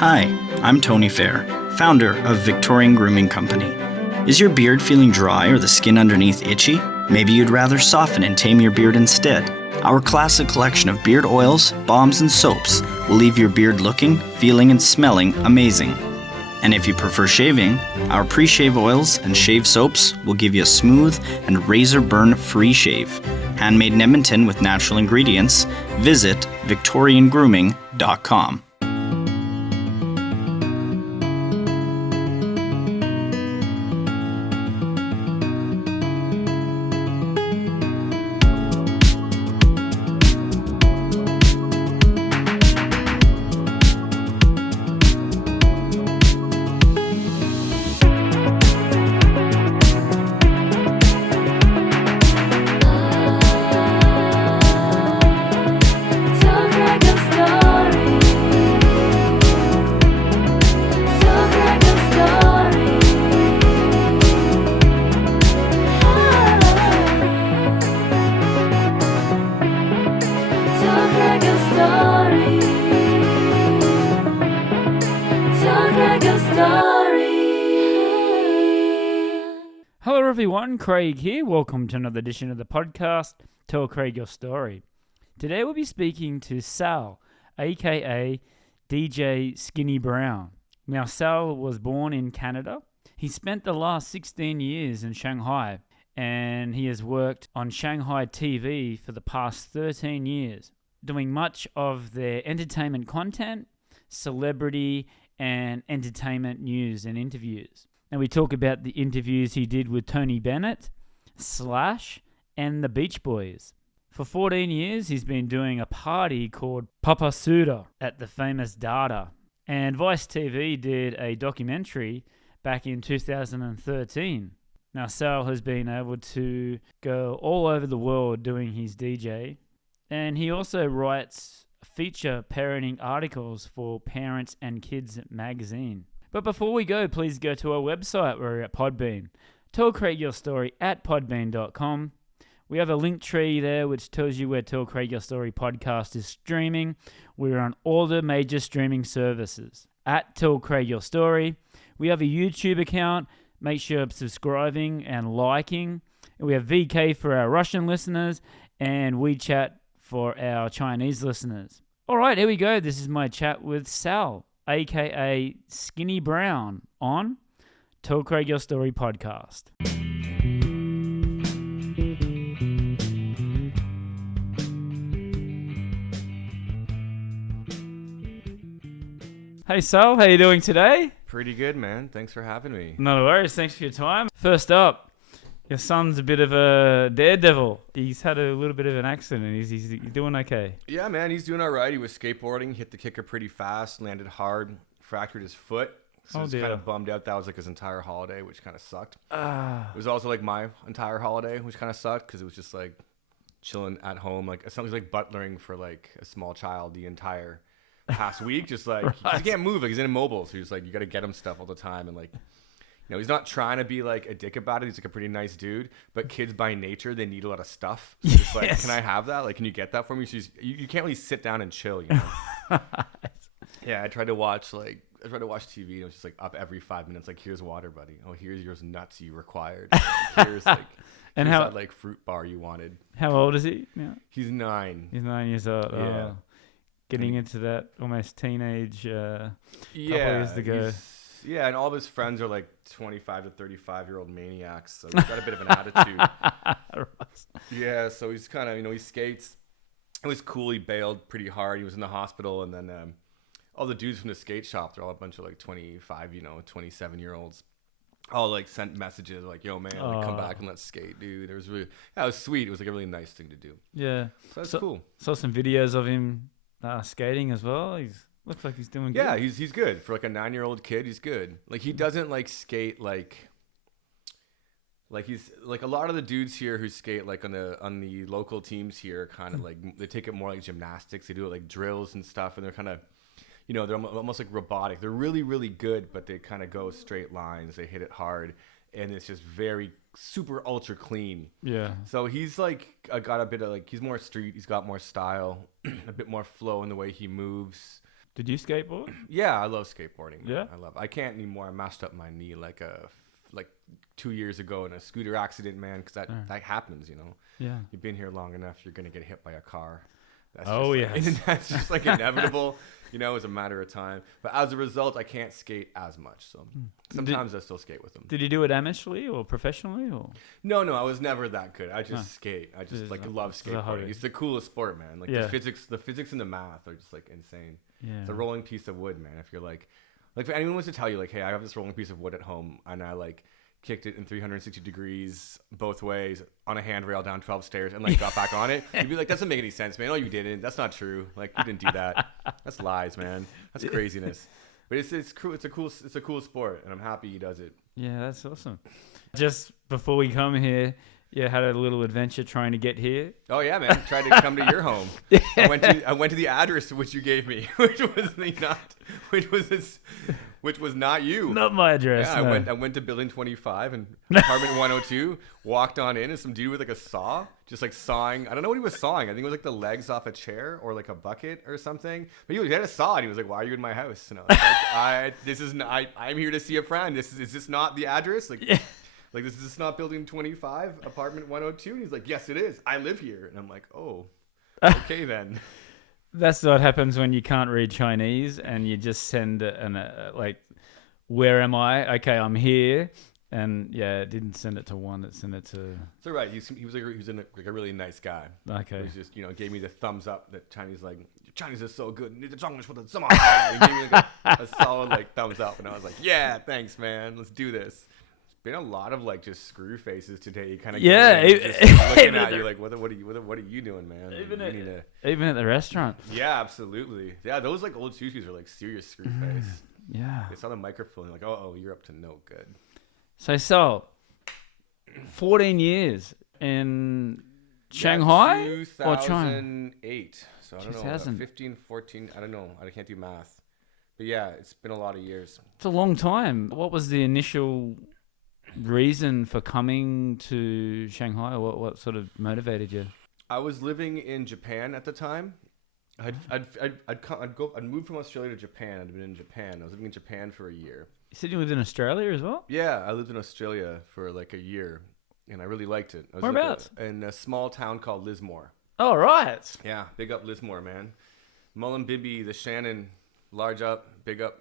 Hi, I'm Tony Fair, founder of Victorian Grooming Company. Is your beard feeling dry or the skin underneath itchy? Maybe you'd rather soften and tame your beard instead. Our classic collection of beard oils, balms, and soaps will leave your beard looking, feeling, and smelling amazing. And if you prefer shaving, our pre-shave oils and shave soaps will give you a smooth and razor burn-free shave. Handmade in Edmonton with natural ingredients. Visit victoriangrooming.com. Hello everyone, Craig here. Welcome to another edition of the podcast, Tell Craig Your Story. Today we'll be speaking to Sal, aka DJ Skinny Brown. Now Sal was born in Canada. He spent the last 16 years in Shanghai and he has worked on Shanghai TV for the past 13 years, doing much of their entertainment content, celebrity and entertainment news and interviews. And we talk about the interviews he did with Tony Bennett, Slash, and the Beach Boys. For 14 years, he's been doing a party called Popasuda at the famous Dada. And Vice TV did a documentary back in 2013. Now, Sal has been able to go all over the world doing his DJ. And he also writes feature parenting articles for Parents and Kids magazine. But before we go, please go to our website. We're at Podbean. Tell Craig Your Story at podbean.com. We have a link tree there which tells you where Tell Craig Your Story podcast is streaming. We're on all the major streaming services. At Tell Craig Your Story. We have a YouTube account. Make sure you're subscribing and liking. And we have VK for our Russian listeners and WeChat for our Chinese listeners. All right, here we go. This is my chat with Sal, aka Skinny Brown, on Tell Craig Your Story podcast. Hey Sal, how you doing today? Pretty good, man. Thanks for having me. No worries, thanks for your time. First up, your son's a bit of a daredevil. He's had a little bit of an accident. He's doing okay. Yeah, man, he's doing all right. He was skateboarding, hit the kicker pretty fast, landed hard, fractured his foot. So he's kind of bummed out. That was like his entire holiday, which kind of sucked. It was also like my entire holiday, which kind of sucked because it was just like chilling at home. Like something like butlering for like a small child the entire past week. Just like he can't move. Like he's immobile. So he's like, you got to get him stuff all the time. And like, you know, he's not trying to be like a dick about it. He's like a pretty nice dude. But kids by nature, they need a lot of stuff. So just like, can I have that? Like, can you get that for me? So you can't really sit down and chill, you know? Yeah, I tried to watch TV and it was just like up every 5 minutes. Like, here's water, buddy. Oh, here's yours nuts you required. Like, here's like, and here's that like fruit bar you wanted. How old is he now? He's 9. He's 9 years old. Yeah. Getting into that almost teenage couple years to go. Yeah, and all of his friends are like 25 to 35-year-old maniacs, so he's got a bit of an attitude. Yeah, so he's kind of, you know, he skates. It was cool. He bailed pretty hard. He was in the hospital, and then all the dudes from the skate shop, they're all a bunch of like 25, 27-year-olds. All like sent messages like, "Yo, man, like, come back and let's skate, dude." It was really, it was sweet. It was like a really nice thing to do. Yeah, so that's cool. Saw some videos of him skating as well. Looks like he's doing good. Yeah, he's good. For like a 9-year-old kid, he's good. Like he doesn't like skate like he's like a lot of the dudes here who skate like on the local teams here kind of like they take it more like gymnastics. They do it like drills and stuff, and they're kind of, you know, they're almost like robotic. They're really, really good, but they kind of go straight lines. They hit it hard, and it's just very super ultra clean. Yeah. So he's like got a bit of like, he's more street. He's got more style, a bit more flow in the way he moves. Did you skateboard? Yeah, I love skateboarding. Man. Yeah? I can't anymore. I mashed up my knee like 2 years ago in a scooter accident, man, because that happens, you know. Yeah. You've been here long enough, you're gonna get hit by a car. That's that's just like inevitable, you know. It's a matter of time. But as a result, I can't skate as much. So sometimes I still skate with them. Did you do it amateurly or professionally or? No, I was never that good. I just skate. I just love skateboarding. It's the coolest sport, man. Like the physics and the math are just like insane. Yeah. It's a rolling piece of wood, man. If you're like if anyone was to tell you like, hey, I have this rolling piece of wood at home and I like kicked it in 360 degrees both ways on a handrail down 12 stairs and like got back on it, you'd be like, that doesn't make any sense, man. Oh, you didn't. That's not true. Like you didn't do that. That's lies, man. That's craziness. But it's cool. It's a cool sport, and I'm happy he does it. Yeah, that's awesome. Just before we come here, had a little adventure trying to get here. Oh yeah, man. Tried to come to your home. Yeah. I went to the address which you gave me, which was not you. Not my address. Yeah, no. I went to building 25 and apartment 102, walked on in, and some dude with like a saw, just like sawing. I don't know what he was sawing. I think it was like the legs off a chair or like a bucket or something. But he had a saw and he was like, "Why are you in my house?" And I was like, I'm here to see a friend. Is this not the address? Like, like this is not building 25, apartment 102? And he's like, "Yes, it is. I live here." And I'm like, "Oh, okay then." That's what happens when you can't read Chinese and you just send like, where am I? Okay, I'm here. And it didn't send it to one. It sent it to. It's all right. He was a really nice guy. Okay. He was just gave me the thumbs up. That Chinese like Chinese is so good. He gave me like a solid like thumbs up, and I was like, yeah, thanks, man. Let's do this. Been a lot of like just screw faces today. You kind of looking at you like what are you doing, man? Even at the restaurant. Yeah, absolutely. Yeah, those like old sushis are like serious screw face. Yeah. They saw the microphone and like, oh, you're up to no good. So 14 years in Shanghai or China? 2008. So I don't know, 15, 14. I don't know. I can't do math. But yeah, it's been a lot of years. It's a long time. What was the initial reason for coming to Shanghai? What sort of motivated you? I was living in Japan at the time. I'd moved from Australia to Japan. I'd been in Japan. I was living in Japan for a year. You said you lived in Australia as well? Yeah, I lived in Australia for like a year, and I really liked it. Whereabouts? In a small town called Lismore. Oh, right. Yeah, big up Lismore, man. Mullumbimby, the Shannon, large up, big up,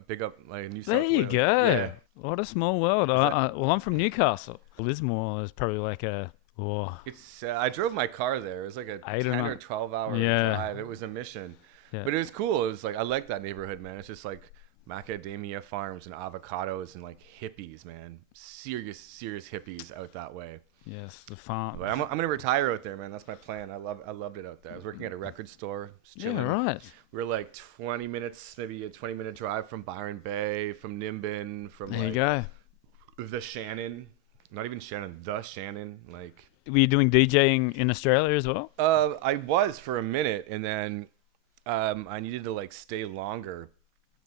like New South Wales. There you go. Yeah. What a small world. I'm from Newcastle. Lismore is probably like a... It's. I drove my car there. It was like a 10 or 12 hour drive. It was a mission. Yeah. But it was cool. It was like, I like that neighborhood, man. It's just like macadamia farms and avocados and like hippies, man. Serious hippies out that way. Yes, the farm. But I'm gonna retire out there, man. That's my plan. I loved it out there. I was working at a record store. Yeah, right. We were like 20 minutes, maybe a 20-minute drive from Byron Bay, from Nimbin, from there you go. The Shannon. Not even Shannon, the Shannon. Like, were you doing DJing in Australia as well? I was for a minute, and then I needed to like stay longer.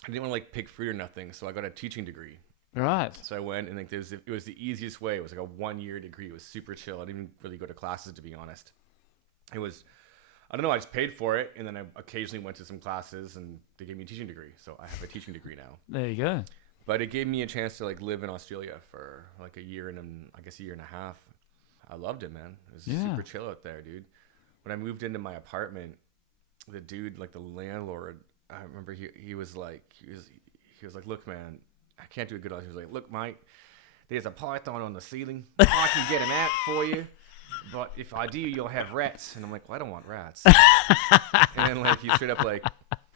I didn't want to like pick fruit or nothing, so I got a teaching degree. Right. So I went, and like it was the easiest way. It was like a 1-year degree. It was super chill. I didn't even really go to classes, to be honest. It was, I don't know. I just paid for it, and then I occasionally went to some classes, and they gave me a teaching degree. So I have a teaching degree now. There you go. But it gave me a chance to like live in Australia for like a year and I guess a year and a half. I loved it, man. It was super chill out there, dude. When I moved into my apartment, the dude, like the landlord, I remember he was like, look, man, I can't do a good job. He was like, look, mate, there's a python on the ceiling. I can get him out for you. But if I do, you'll have rats. And I'm like, well, I don't want rats. And then like he straight up like,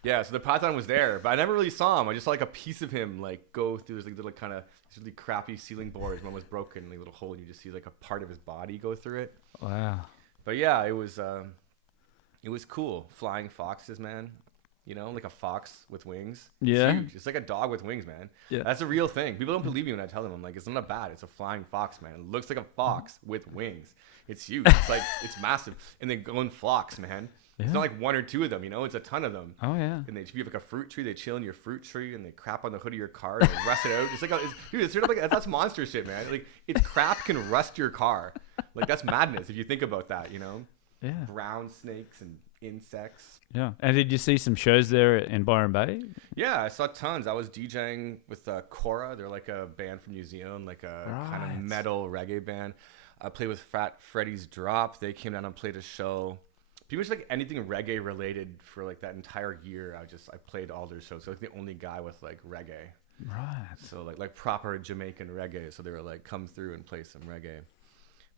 yeah, so the python was there, but I never really saw him. I just saw like a piece of him like go through this like little kind of really crappy ceiling board. One was broken, like a little hole, and you just see like a part of his body go through it. Wow. But yeah, it was cool. Flying foxes, man. You know, like a fox with wings. Yeah. It's huge. It's like a dog with wings, man. Yeah. That's a real thing. People don't believe me when I tell them. I'm like, it's not bad. It's a flying fox, man. It looks like a fox with wings. It's huge. It's like, it's massive. And they go in flocks, man. Yeah. It's not like one or two of them, you know, it's a ton of them. Oh yeah. And if you have like a fruit tree, they chill in your fruit tree and they crap on the hood of your car and they rust it out. It's like, dude, it's sort of like, that's monster shit, man. Like, it's crap can rust your car. Like, that's madness if you think about that, you know? Yeah. Brown snakes and insects. Yeah. And did you see some shows there in Byron Bay? Yeah, I saw tons. I was DJing with Cora. They're like a band from New Zealand, like a kind of metal reggae band. I played with Fat Freddy's Drop. They came down and played a show. Pretty much like anything reggae related for like that entire year. I played all their shows. So like the only guy with like reggae. Right. So like proper Jamaican reggae. So they were like, come through and play some reggae.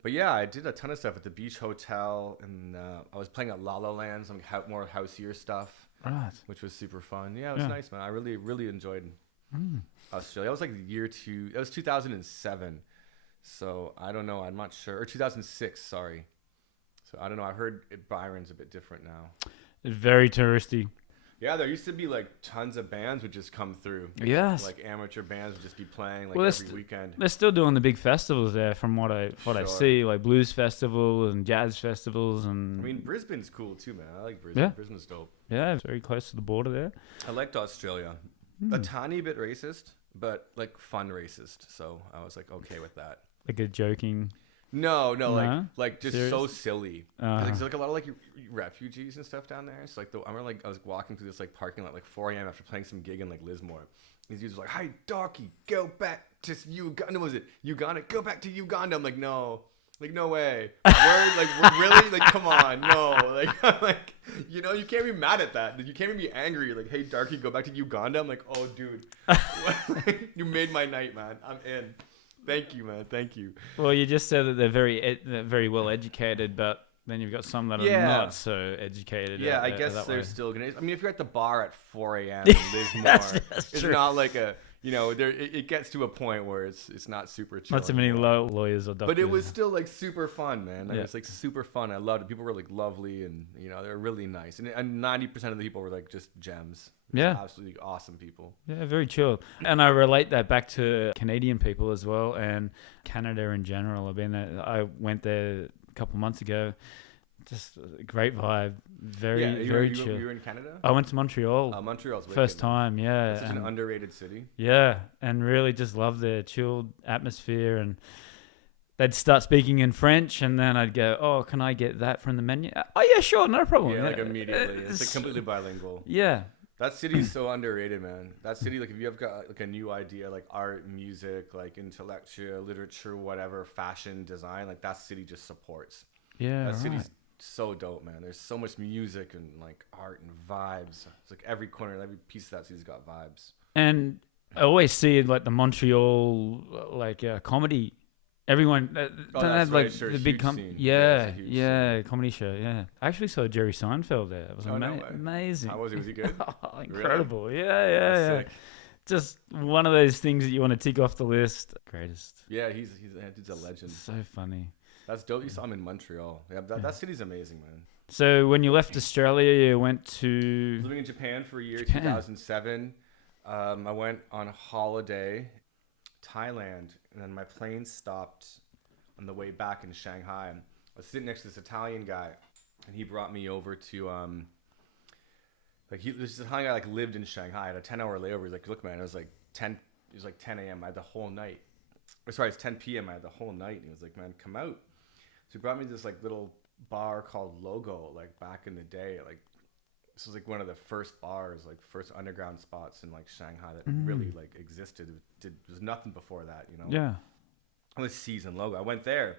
But yeah, I did a ton of stuff at the Beach Hotel, and I was playing at La La Land, some more houseier stuff, which was super fun. Yeah, it was nice, man. I really, really enjoyed Australia. That was like that was 2007. So I don't know. I'm not sure. Or 2006, sorry. So I don't know. I heard Byron's a bit different now. It's very touristy. Yeah, there used to be like tons of bands would just come through. Yes. Like amateur bands would just be playing like every weekend. They're still doing the big festivals there from what I see, like blues festivals and jazz festivals. And I mean, Brisbane's cool too, man. I like Brisbane. Yeah. Brisbane's dope. Yeah, it's very close to the border there. I liked Australia. A tiny bit racist, but like fun racist. So I was like okay with that. Like a joking... No, like just Serious? so silly. There's like a lot of like refugees and stuff down there. So like I remember like I was walking through this like parking lot like 4 a.m. after playing some gig in like Lismore. These dudes were like, "Hey, Darky, go back to Uganda." Was it Uganda? Go back to Uganda. I'm like, no. Like, no way. We're really? Like, come on. No. Like, I'm like, you know, you can't be mad at that. You can't even be angry. You're like, hey, Darky, go back to Uganda. I'm like, oh, dude. You made my night, man. I'm in. Thank you, man. Thank you. Well, you just said that they're very well educated, but then you've got some that are not so educated. Yeah, I guess they're still going to... I mean, if you're at the bar at 4 a.m. in Lismore, it's not like a... You know, it gets to a point where it's not super chill. Not too many lawyers or doctors. But it was still like super fun, man. Like, it was like super fun. I loved it. People were like lovely, and you know, they were really nice. And 90% of the people were like just gems. Yeah, absolutely awesome people. Yeah, very chill. And I relate that back to Canadian people as well, and Canada in general. I went there a couple months ago. Just a great vibe. Very chill. You were in Canada? I went to Montreal. Montreal's wicked, first time, yeah. It's such an underrated city. Yeah, and really just loved the chilled atmosphere. And they'd start speaking in French, and then I'd go, "Oh, can I get that from the menu?" Oh, yeah, sure, no problem. Yeah, like immediately. It's like completely bilingual. Yeah. That city's so underrated, man. That city, like if you have got like a new idea, like art, music, like intellectual, literature, whatever, fashion, design, like that city just supports. Yeah, that city's so dope, man. There's so much music and like art and vibes. It's like every corner, every piece of that city's got vibes. And I always see like the Montreal comedy. Everyone had like sure. the big comedy show. Yeah, I actually saw Jerry Seinfeld there. It was amazing. How was he? Was he good? Incredible. Really? Yeah. Just one of those things that you want to tick off the list. Greatest. Yeah, he's a legend. So funny. That's dope. You saw him in Montreal. Yeah, that city's amazing, man. So when you left Australia, you went to... Living in Japan for a year, 2007. I went on holiday, Thailand, and then my plane stopped on the way back in Shanghai. I was sitting next to this Italian guy, and he brought me over to... this Italian guy lived in Shanghai. I had a 10-hour layover. He's like, look, man, it was like 10 a.m. I had the whole night. Sorry, it's 10 p.m. I had the whole night. And he was like, man, come out. So he brought me to this little bar called Logo, back in the day. This was one of the first bars, first underground spots in Shanghai that really existed. There was nothing before that, you know. Yeah. It was Season Logo. I went there,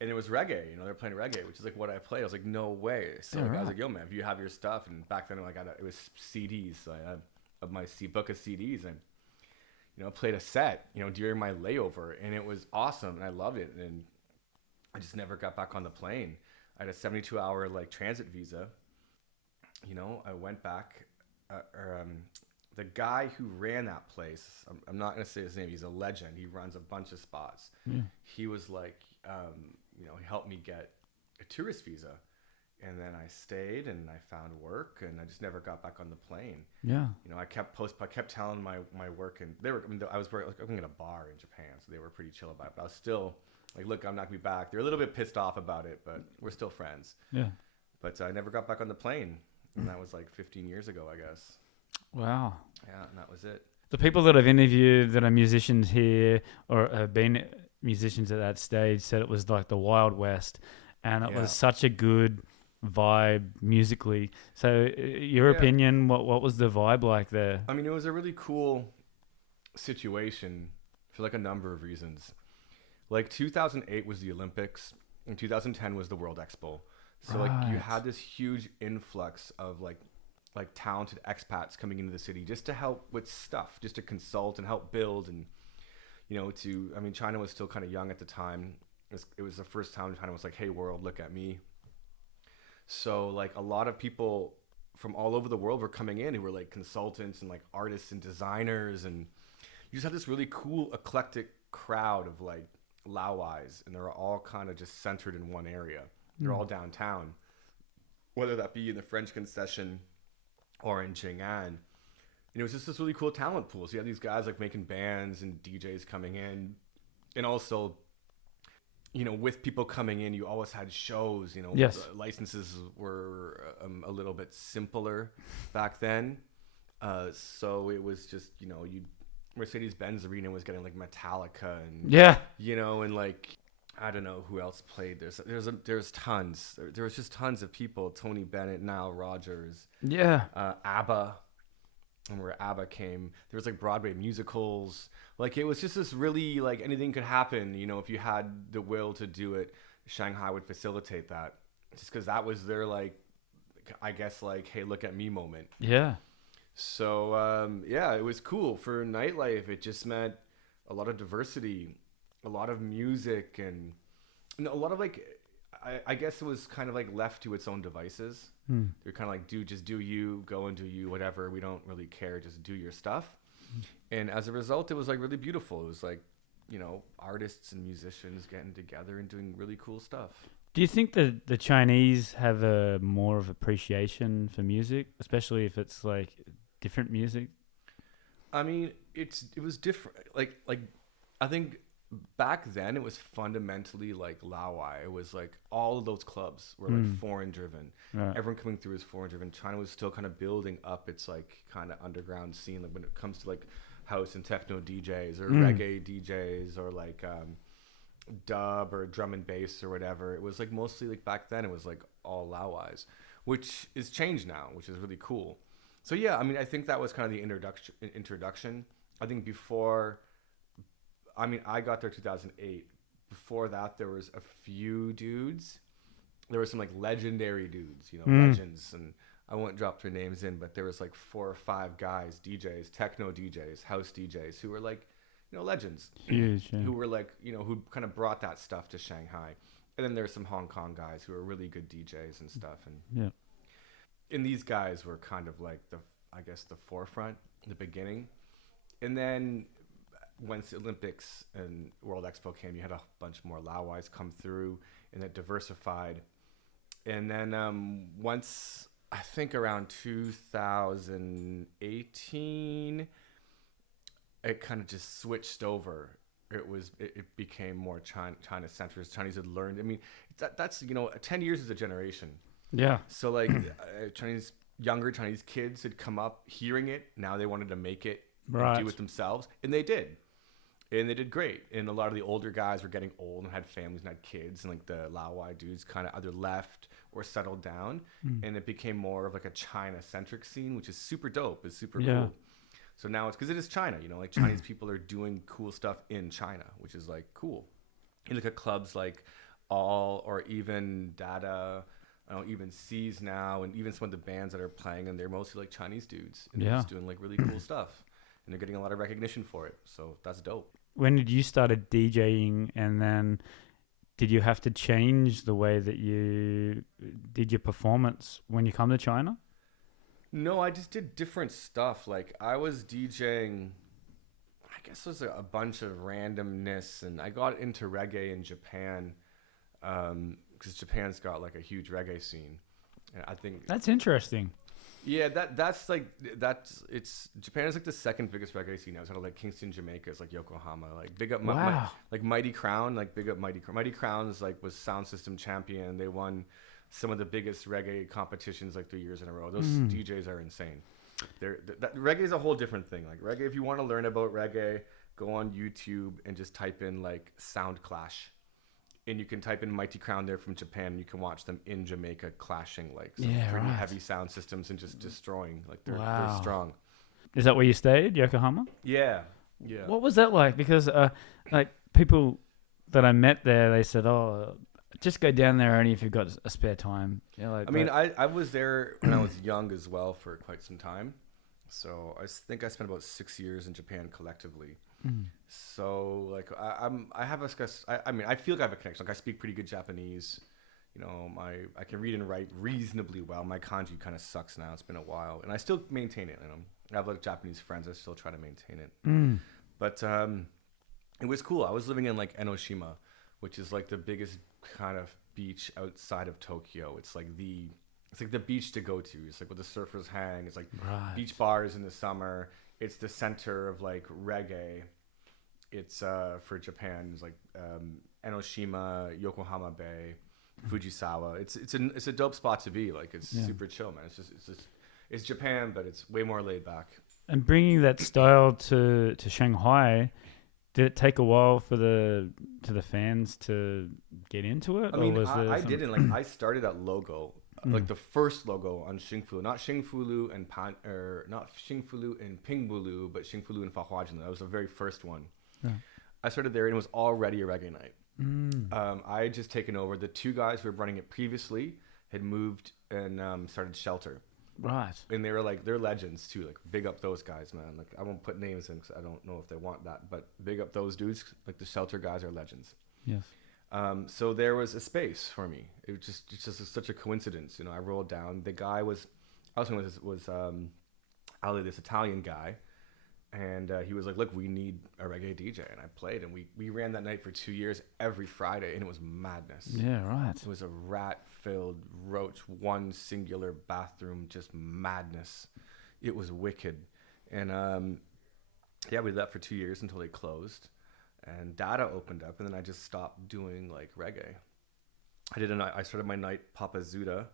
and it was reggae. You know, they're playing reggae, which is what I play. I was like, no way. So I was like, yo, man, if you have your stuff, and back then it was CDs. So I had my book of CDs, and played a set, during my layover, and it was awesome, and I loved it. And I just never got back on the plane. I had a 72-hour transit visa. I went back. The guy who ran that place, I'm not gonna say his name. He's a legend. He runs a bunch of spots. Yeah. He was he helped me get a tourist visa, and then I stayed and I found work, and I just never got back on the plane. Yeah. I kept telling my work, and I was working at a bar in Japan, so they were pretty chill about it. But I was still look, I'm not gonna be back. They're a little bit pissed off about it, but we're still friends. Yeah. But I never got back on the plane, and that was 15 years ago, I guess. Wow. Yeah, and that was it. The people that I've interviewed that are musicians here or have been musicians at that stage said it was like the Wild West, and it was such a good vibe musically. So, your opinion, what was the vibe like there? I mean, it was a really cool situation for like a number of reasons. Like 2008 was the Olympics, and 2010 was the World Expo. So like you had this huge influx of like talented expats coming into the city just to help with stuff, just to consult and help build, and I mean, China was still kind of young at the time. It was the first time China was like, hey world, look at me. So like a lot of people from all over the world were coming in who were like consultants and like artists and designers, and you just had this really cool eclectic crowd of like Laowais, and they're all kind of just centered in one area. They're all downtown, whether that be in the French Concession or in Jing'an. And it was just this really cool talent pool. So you had these guys like making bands and DJs coming in, and also, with people coming in, you always had shows. Yes. The licenses were a little bit simpler back then, so it was just Mercedes-Benz Arena was getting like Metallica and and like I don't know who else played. There's tons. There was just tons of people. Tony Bennett, Nile Rodgers, ABBA. And where ABBA came, there was like Broadway musicals. Like it was just this really like anything could happen. If you had the will to do it, Shanghai would facilitate that. Just because that was their like, I guess like, hey, look at me moment. Yeah. So it was cool for nightlife. It just meant a lot of diversity, a lot of music, and a lot of like, I guess it was kind of like left to its own devices. They're kind of like, just do you, go and do you, whatever. We don't really care. Just do your stuff. And as a result, it was like really beautiful. It was like, artists and musicians getting together and doing really cool stuff. Do you think that the Chinese have a more of appreciation for music, especially if it's like different music? I mean, it was different. Like I think back then it was fundamentally like Laowai. It was like all of those clubs were like foreign driven. Right. Everyone coming through is foreign driven. China was still kind of building up its like kind of underground scene, like when it comes to like house and techno DJs or reggae DJs or like dub or drum and bass or whatever. It was like mostly like back then it was like all Laowais, which is changed now, which is really cool. So yeah, I mean, I think that was kind of the introduction. I think I got there 2008. Before that, there was a few dudes. There were some like legendary dudes, legends, and I won't drop their names in, but there was like 4 or 5 guys, DJs, techno DJs, house DJs, who were like, legends. Huge, yeah. Who were like, who kind of brought that stuff to Shanghai. And then there's some Hong Kong guys who are really good DJs and stuff. And these guys were kind of like the forefront, the beginning. And then once the Olympics and World Expo came, you had a bunch more Laowais come through, and it diversified. And then once, I think around 2018, it kind of just switched over. It became more China centrist. Chinese had learned. I mean, that's 10 years is a generation. Yeah. So like younger Chinese kids had come up hearing it. Now they wanted to make it and do it themselves, and they did. And they did great. And a lot of the older guys were getting old and had families and had kids. And like the Laowai dudes kind of either left or settled down. And it became more of like a China-centric scene, which is super dope. It's super cool. So now it's because it is China, like Chinese people are doing cool stuff in China, which is like cool. You look at clubs like All or even Dada, even C's now, and even some of the bands that are playing, and they're mostly like Chinese dudes. And they're just doing like really cool stuff. And they're getting a lot of recognition for it. So that's dope. When did you started DJing, and then did you have to change the way that you did your performance when you come to China? No, I just did different stuff. Like I was DJing, I guess it was a bunch of randomness, and I got into reggae in Japan because Japan's got like a huge reggae scene. And I think that's interesting. Yeah, Japan is like the second biggest reggae scene now. It's kind of like Kingston, Jamaica. It's like Yokohama. Like big up, like Mighty Crown. Like big up Mighty Crown. Mighty Crown is like was sound system champion. They won some of the biggest reggae competitions like 3 years in a row. Those DJs are insane. Reggae is a whole different thing. Like reggae, if you want to learn about reggae, go on YouTube and just type in like Sound Clash, And you can type in Mighty Crown there from Japan. You can watch them in Jamaica clashing like some Yeah, pretty right. heavy sound systems and just destroying. Like they're Wow. strong. Is that where you stayed, Yokohama? Yeah. What was that like? Because like people that I met there, they said, "Oh, just go down there only if you've got a spare time." Yeah, like I mean, I was there when I was young as well for quite some time. So I think I spent about 6 years in Japan collectively. So like I have I mean I feel like I have a connection. Like I speak pretty good Japanese. You know, I can read and write reasonably well. My kanji kind of sucks now. It's been a while, and I still maintain it. You know, I have like Japanese friends. I still try to maintain it. But it was cool. I was living in like Enoshima, which is like the biggest kind of beach outside of Tokyo. It's like the beach to go to. It's like where the surfers hang. It's like beach bars in the summer. It's the center of like reggae. It's for Japan. It's like Enoshima, Yokohama Bay, Fujisawa. It's a dope spot to be. Like it's super chill, man. It's Japan, but it's way more laid back. And bringing that style to Shanghai, did it take a while for the fans to get into it? I mean, I didn't. Like I started at Logo. Like the first logo on Xingfu, not Xingfulu and not Xingfulu and Pingbulu, but Xingfulu and Fahuajin. That was the very first one. Yeah. I started there and it was already a reggae night. I had just taken over. The two guys who were running it previously had moved and started Shelter. Right. And they're legends too. Like big up those guys, man. Like I won't put names in because I don't know if they want that, but big up those dudes. Like the Shelter guys are legends. Yes. So there was a space for me. It was just such a coincidence. You know, I rolled down. The guy was Ali, this Italian guy. And he was like, look, we need a reggae DJ. And I played. And we ran that night for 2 years every Friday. And it was madness. Yeah, right. It was a rat-filled, roach, one singular bathroom, just madness. It was wicked. And we did that for 2 years until they closed. And Dada opened up, and then I just stopped doing like reggae. I started my night Papasuda,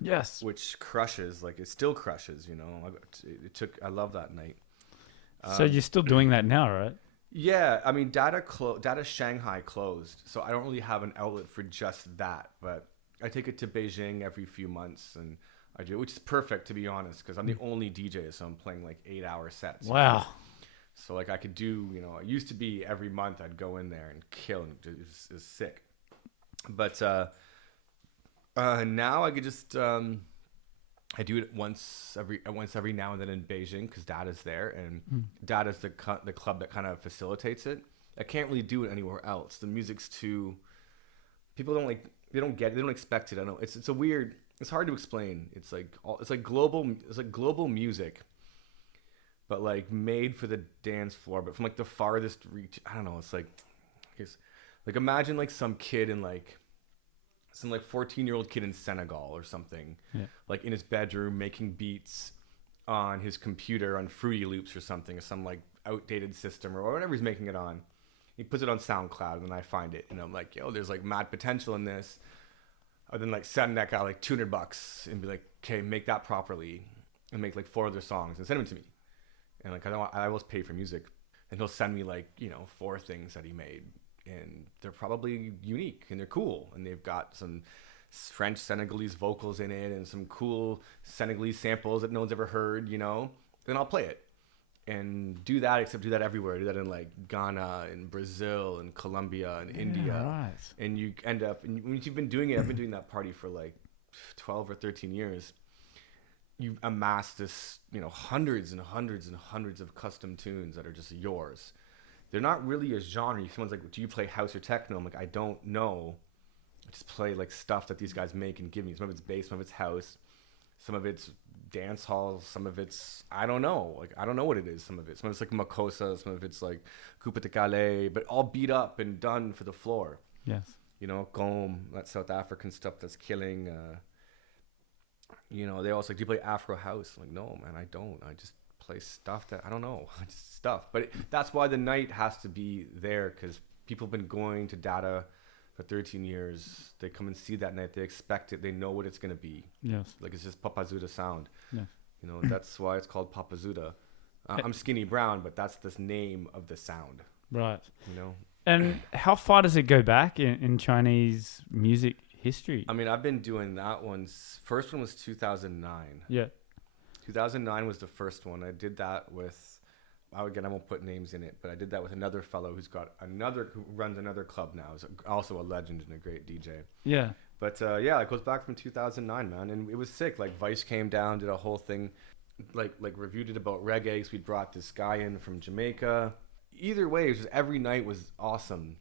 yes, which crushes, like it still crushes. You know, I love that night. So you're still doing that now, right? Yeah, I mean, Dada Shanghai closed, so I don't really have an outlet for just that. But I take it to Beijing every few months, and I do, which is perfect to be honest, because I'm the only DJ, so I'm playing like 8-hour sets. Wow. You know? So like I could do, you know, it used to be every month I'd go in there and kill, and it was sick. But now I could just I do it once every now and then in Beijing because Dada's there, and Dada's the club that kind of facilitates it. I can't really do it anywhere else. The music's too, people don't like, they don't get it, they don't expect it. I don't know. It's a weird. It's hard to explain. It's like global music, but like made for the dance floor, but from like the farthest reach. I don't know. It's like, I guess, like imagine like some kid in like some like 14-year-old kid in Senegal or something, like in his bedroom making beats on his computer on Fruity Loops or something, or some like outdated system or whatever he's making it on. He puts it on SoundCloud and I find it and I'm like, yo, there's like mad potential in this. I'd then like send that guy like $200 and be like, okay, make that properly and make like 4 other songs and send them to me. And like I always pay for music, and he'll send me like, you know, 4 things that he made, and they're probably unique and they're cool, and they've got some French Senegalese vocals in it and some cool Senegalese samples that no one's ever heard, you know. Then I'll play it and do that, except do that everywhere. Do that in like Ghana and Brazil and Colombia and India. Right. And you end up, and when you've been doing it, I've been doing that party for like 12 or 13 years. You amass this, you know, hundreds and hundreds and hundreds of custom tunes that are just yours. They're not really a genre. Someone's like, do you play house or techno? I'm like, I don't know. I just play like stuff that these guys make and give me. Some of it's bass, some of it's house, some of it's dance hall, some of it's, I don't know. Like, I don't know what it is. Some of it's like Makosa, some of it's like Coupe de Calais, but all beat up and done for the floor. Yes. You know, Gom, that South African stuff that's killing. You know, they also like, do you play Afro house? I'm like, no, man, I don't. I just play stuff that I don't know, just stuff. But that's why the night has to be there, because people have been going to Dada for 13 years. They come and see that night. They expect it. They know what it's gonna be. Yes. Like it's just Papasuda sound. Yes. You know, that's why it's called Papasuda. I'm skinny brown, but that's the name of the sound. Right. You know. And how far does it go back in Chinese music history? I mean, I've been doing that one. First one was 2009. Yeah. 2009 was the first one. I did that with, I won't put names in it, but I did that with another fellow who runs another club now. He's also a legend and a great DJ. Yeah. But yeah, it goes back from 2009, man. And it was sick. Like Vice came down, did a whole thing, like reviewed it about reggae. So we brought this guy in from Jamaica. Either way, it was just, every night was awesome.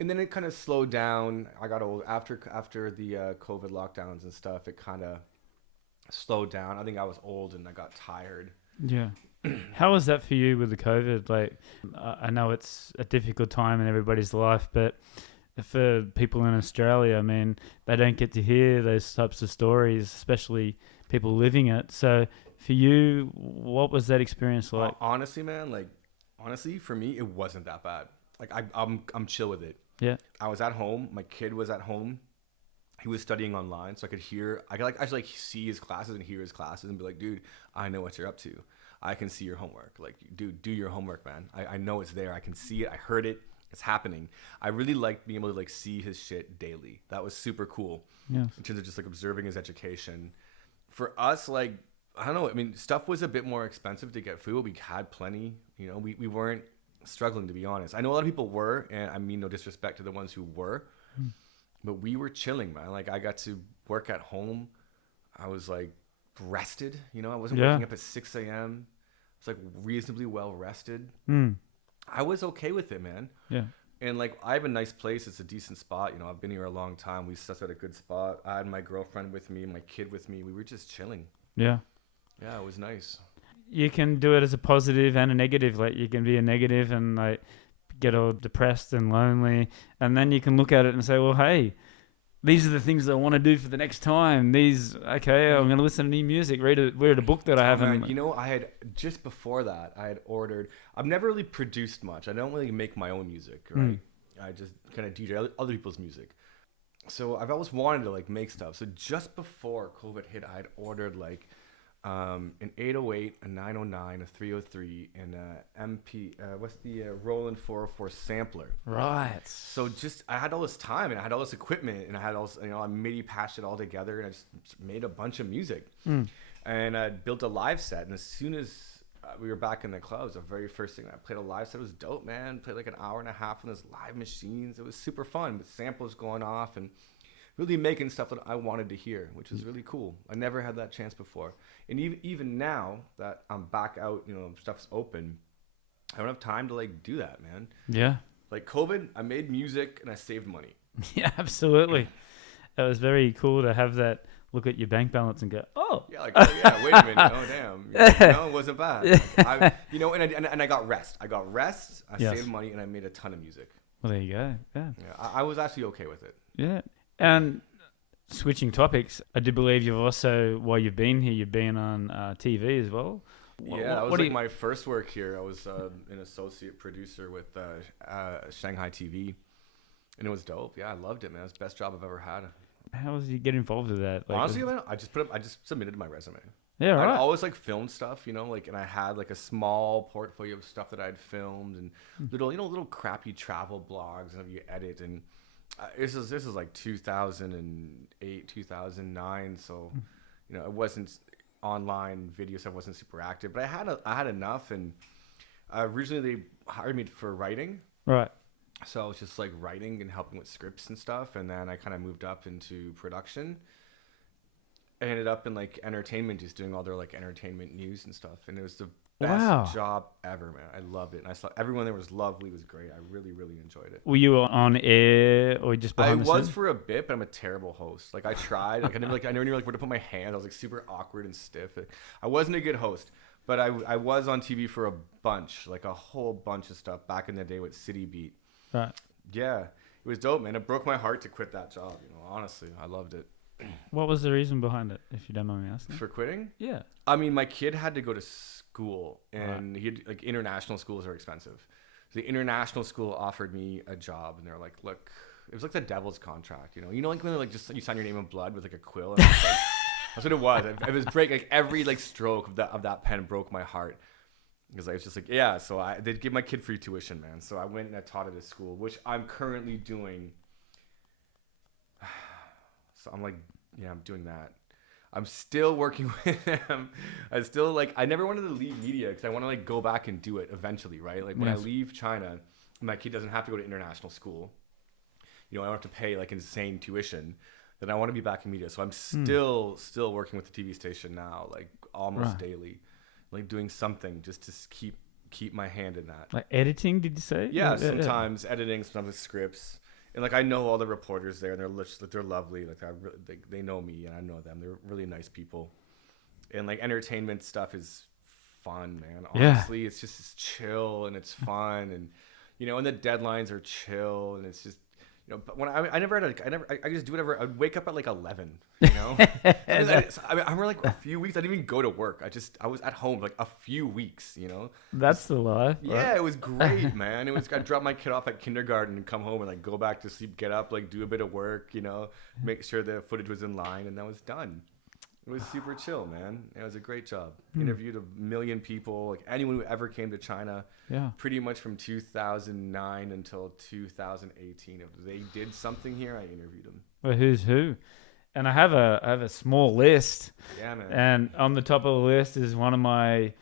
And then it kind of slowed down. I got old after the COVID lockdowns and stuff. It kind of slowed down. I think I was old and I got tired. Yeah. How was that for you with the COVID? Like, I know it's a difficult time in everybody's life, but for people in Australia, I mean, they don't get to hear those types of stories, especially people living it. So for you, what was that experience like? Honestly, man, honestly, for me, it wasn't that bad. Like I'm chill with it. Yeah. I was at home. My kid was at home. He was studying online, so I could actually see his classes and hear his classes and be like, dude, I know what you're up to. I can see your homework. Like, dude, do your homework, man. I know it's there. I can see it. I heard it. It's happening. I really liked being able to see his shit daily. That was super cool. Yeah. In terms of just observing his education. For us, I don't know. I mean, stuff was a bit more expensive to get food. We had plenty. We weren't struggling, to be honest. I know a lot of people were, and I mean no disrespect to the ones who were, but we were chilling, man. Like, I got to work at home. I was rested. I wasn't waking up at 6 a.m. I was reasonably well rested. I was okay with it, man. Yeah. And I have a nice place. It's a decent spot. I've been here a long time. We set at a good spot. I had my girlfriend with me, my kid with me. We were just chilling. Yeah. Yeah, it was nice. You can do it as a positive and a negative. Like, you can be a negative and get all depressed and lonely, and then you can look at it and say, well, hey, these are the things I want to do for the next time. I'm going to listen to new music, read a book that I haven't. Man, I had, just before that, I had ordered, I've never really produced much. I don't really make my own music, right? I just kind of DJ other people's music. So I've always wanted to make stuff. So just before COVID hit, I had ordered an 808, a 909, a 303, and a MP. What's the Roland 404 sampler? Right. So I had all this time and I had all this equipment and I had all this, I MIDI patched it all together and I just made a bunch of music. And I built a live set. And as soon as we were back in the clubs, the very first thing I played a live set. It was dope, man. Played an hour and a half on those live machines. It was super fun with samples going off and really making stuff that I wanted to hear, which was really cool. I never had that chance before. And even now that I'm back out, stuff's open, I don't have time to do that, man. Yeah. COVID, I made music and I saved money. Yeah, absolutely. It was very cool to have that look at your bank balance and go, oh. Yeah, wait a minute. Oh, damn. It wasn't bad. And I got rest. I saved money and I made a ton of music. Well, there you go. Yeah. I was actually okay with it. Yeah. And switching topics, I do believe you've also, while you've been here, you've been on TV as well. Yeah, that was my first work here. I was an associate producer with Shanghai TV, and it was dope. Yeah, I loved it, man. It was the best job I've ever had. How did you get involved with that? Honestly, man, I just submitted my resume. Yeah, right. I always filmed stuff, and I had a small portfolio of stuff that I'd filmed and little crappy travel blogs and you edit and. This is 2008, 2009, so it wasn't online video stuff wasn't super active, but I had enough, and originally they hired me for writing, right? So I was just writing and helping with scripts and stuff, and then I kind of moved up into production. I ended up in entertainment, just doing all their entertainment news and stuff, and it was the best job ever, man. I loved it, and I saw everyone there was lovely. It was great. I really, really enjoyed it. Were you on air or just behind the scenes? I was for a bit, but I'm a terrible host. I tried. I never knew where to put my hands. I was super awkward and stiff. I wasn't a good host, but I was on TV for a bunch, a whole bunch of stuff back in the day with City Beat. Right. Yeah, it was dope, man. It broke my heart to quit that job. Honestly, I loved it. What was the reason behind it, if you don't mind me asking? For quitting? Yeah. I mean, my kid had to go to school, and he had, international schools are expensive. So the international school offered me a job, and they're like, look, it was the devil's contract, when just you sign your name in blood with a quill. And that's what it was. It was every stroke of that pen broke my heart. Because I was just like, yeah. So they'd give my kid free tuition, man. So I went and I taught at a school, which I'm currently doing. So I'm like, yeah, I'm doing that. I'm still working with them. I never wanted to leave media because I want to like go back and do it eventually, right? Like when I leave China, my kid doesn't have to go to international school. I don't have to pay like insane tuition. Then I want to be back in media. So I'm still working with the TV station now, like almost daily, like doing something just to keep my hand in that. Like editing, did you say? Yeah, sometimes editing, sometimes scripts. And like I know all the reporters there, and they're lovely. Like they know me, and I know them. They're really nice people. And like entertainment stuff is fun, man. Honestly, it's just chill and it's fun, and and the deadlines are chill, and it's just But when I just do whatever. I'd wake up at like 11. I remember like a few weeks I didn't even go to work. I was at home like a few weeks. That's the life. Yeah, right? It was great, man. I'd drop my kid off at kindergarten and come home and like go back to sleep, get up, like do a bit of work, make sure the footage was in line, and that was done. It was super chill, man. It was a great job. Interviewed 1 million people, like anyone who ever came to China. Yeah. Pretty much from 2009 until 2018. If they did something here, I interviewed them. Well, who's who? And I have a small list. Yeah, man. And on the top of the list is one of my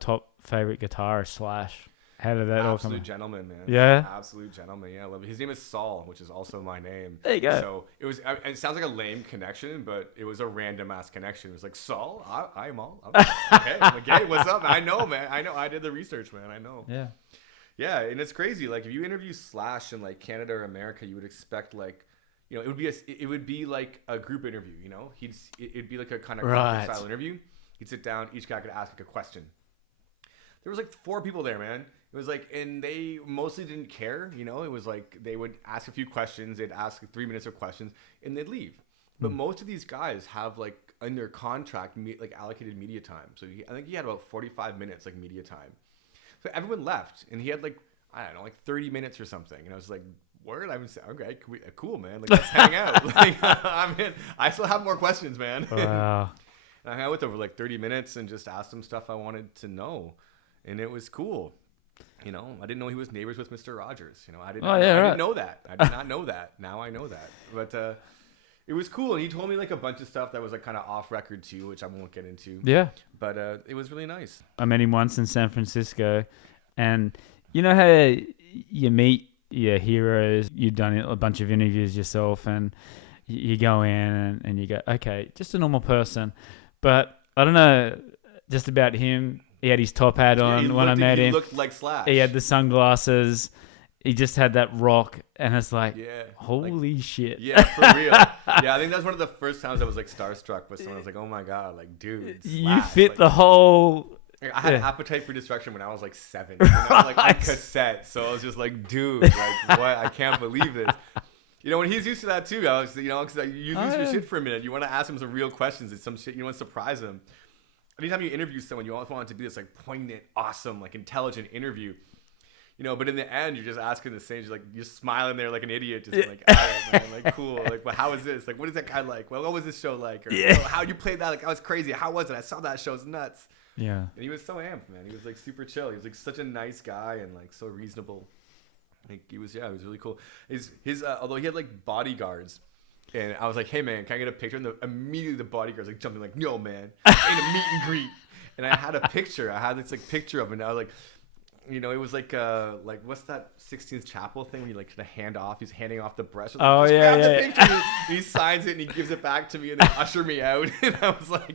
top favorite guitarists, Slash. How did that all come? Absolute gentleman, man. Yeah. Absolute gentleman. Yeah, I love it. His name is Saul, which is also my name. There you go. So it sounds like a lame connection, but it was a random ass connection. It was like, Saul, I'm all. Okay. I'm like, hey, what's up? I know, man. I know. I did the research, man. I know. Yeah. Yeah, and it's crazy. Like if you interview Slash in like Canada or America, you would expect like, it would be like a group interview. It'd be like a kind of style interview. He'd sit down. Each guy could ask like a question. There was like 4 people there, man. It was like, and they mostly didn't care, It was like they would ask a few questions, they'd ask 3 minutes of questions, and they'd leave. But most of these guys have like in their contract like allocated media time. So I think he had about 45 minutes like media time. So everyone left, and he had like I don't know, like 30 minutes or something. And I was like, word, I'm okay, cool, man. Like let's hang out. Like I still have more questions, man. Wow. And I hung out with over like 30 minutes and just asked him stuff I wanted to know, and it was cool. I didn't know he was neighbors with Mr. Rogers. I didn't know that. I did not know that. Now I know that. But it was cool. And he told me like a bunch of stuff that was like kind of off record too, which I won't get into. Yeah. But it was really nice. I met him once in San Francisco. And you know how you meet your heroes, you've done a bunch of interviews yourself, and you go in and you go, okay, just a normal person. But I don't know just about him. He had his top hat on when I met him. He looked like Slash. He had the sunglasses. He just had that rock, and it's like, holy shit. Yeah, for real. Yeah, I think that's one of the first times I was like starstruck with someone. I was like, oh my God, like, dude, Slash. You fit like, the whole... I had Appetite for Destruction when I was like 7. Like on cassette. So I was just like, dude, like, what? I can't believe this. When he's used to that too, I was, because you lose your shit for a minute. You want to ask him some real questions. It's some shit. You want to surprise him. Anytime you interview someone, you always want it to be this like poignant, awesome, like intelligent interview, But in the end, you're just asking the same, you're smiling there like an idiot, just like, all right, man, like cool, like, well, how is this? Like, what is that guy like? Well, what was this show like? Or how you played that? Like, that was crazy. How was it? I saw that show. It's nuts. Yeah. And he was so amped, man. He was like super chill. He was like such a nice guy and like so reasonable. Like he was really cool. His although he had like bodyguards. And I was like, hey, man, can I get a picture? And immediately the bodyguard's like jumping like, no, man, ain't a meet and greet. And I had a picture. I had this like picture of it. And I was like, it was like what's that 16th Chapel thing when you like kind of hand off? He's handing off the brush. Like, grab the picture. He signs it and he gives it back to me and they usher me out. And I was like,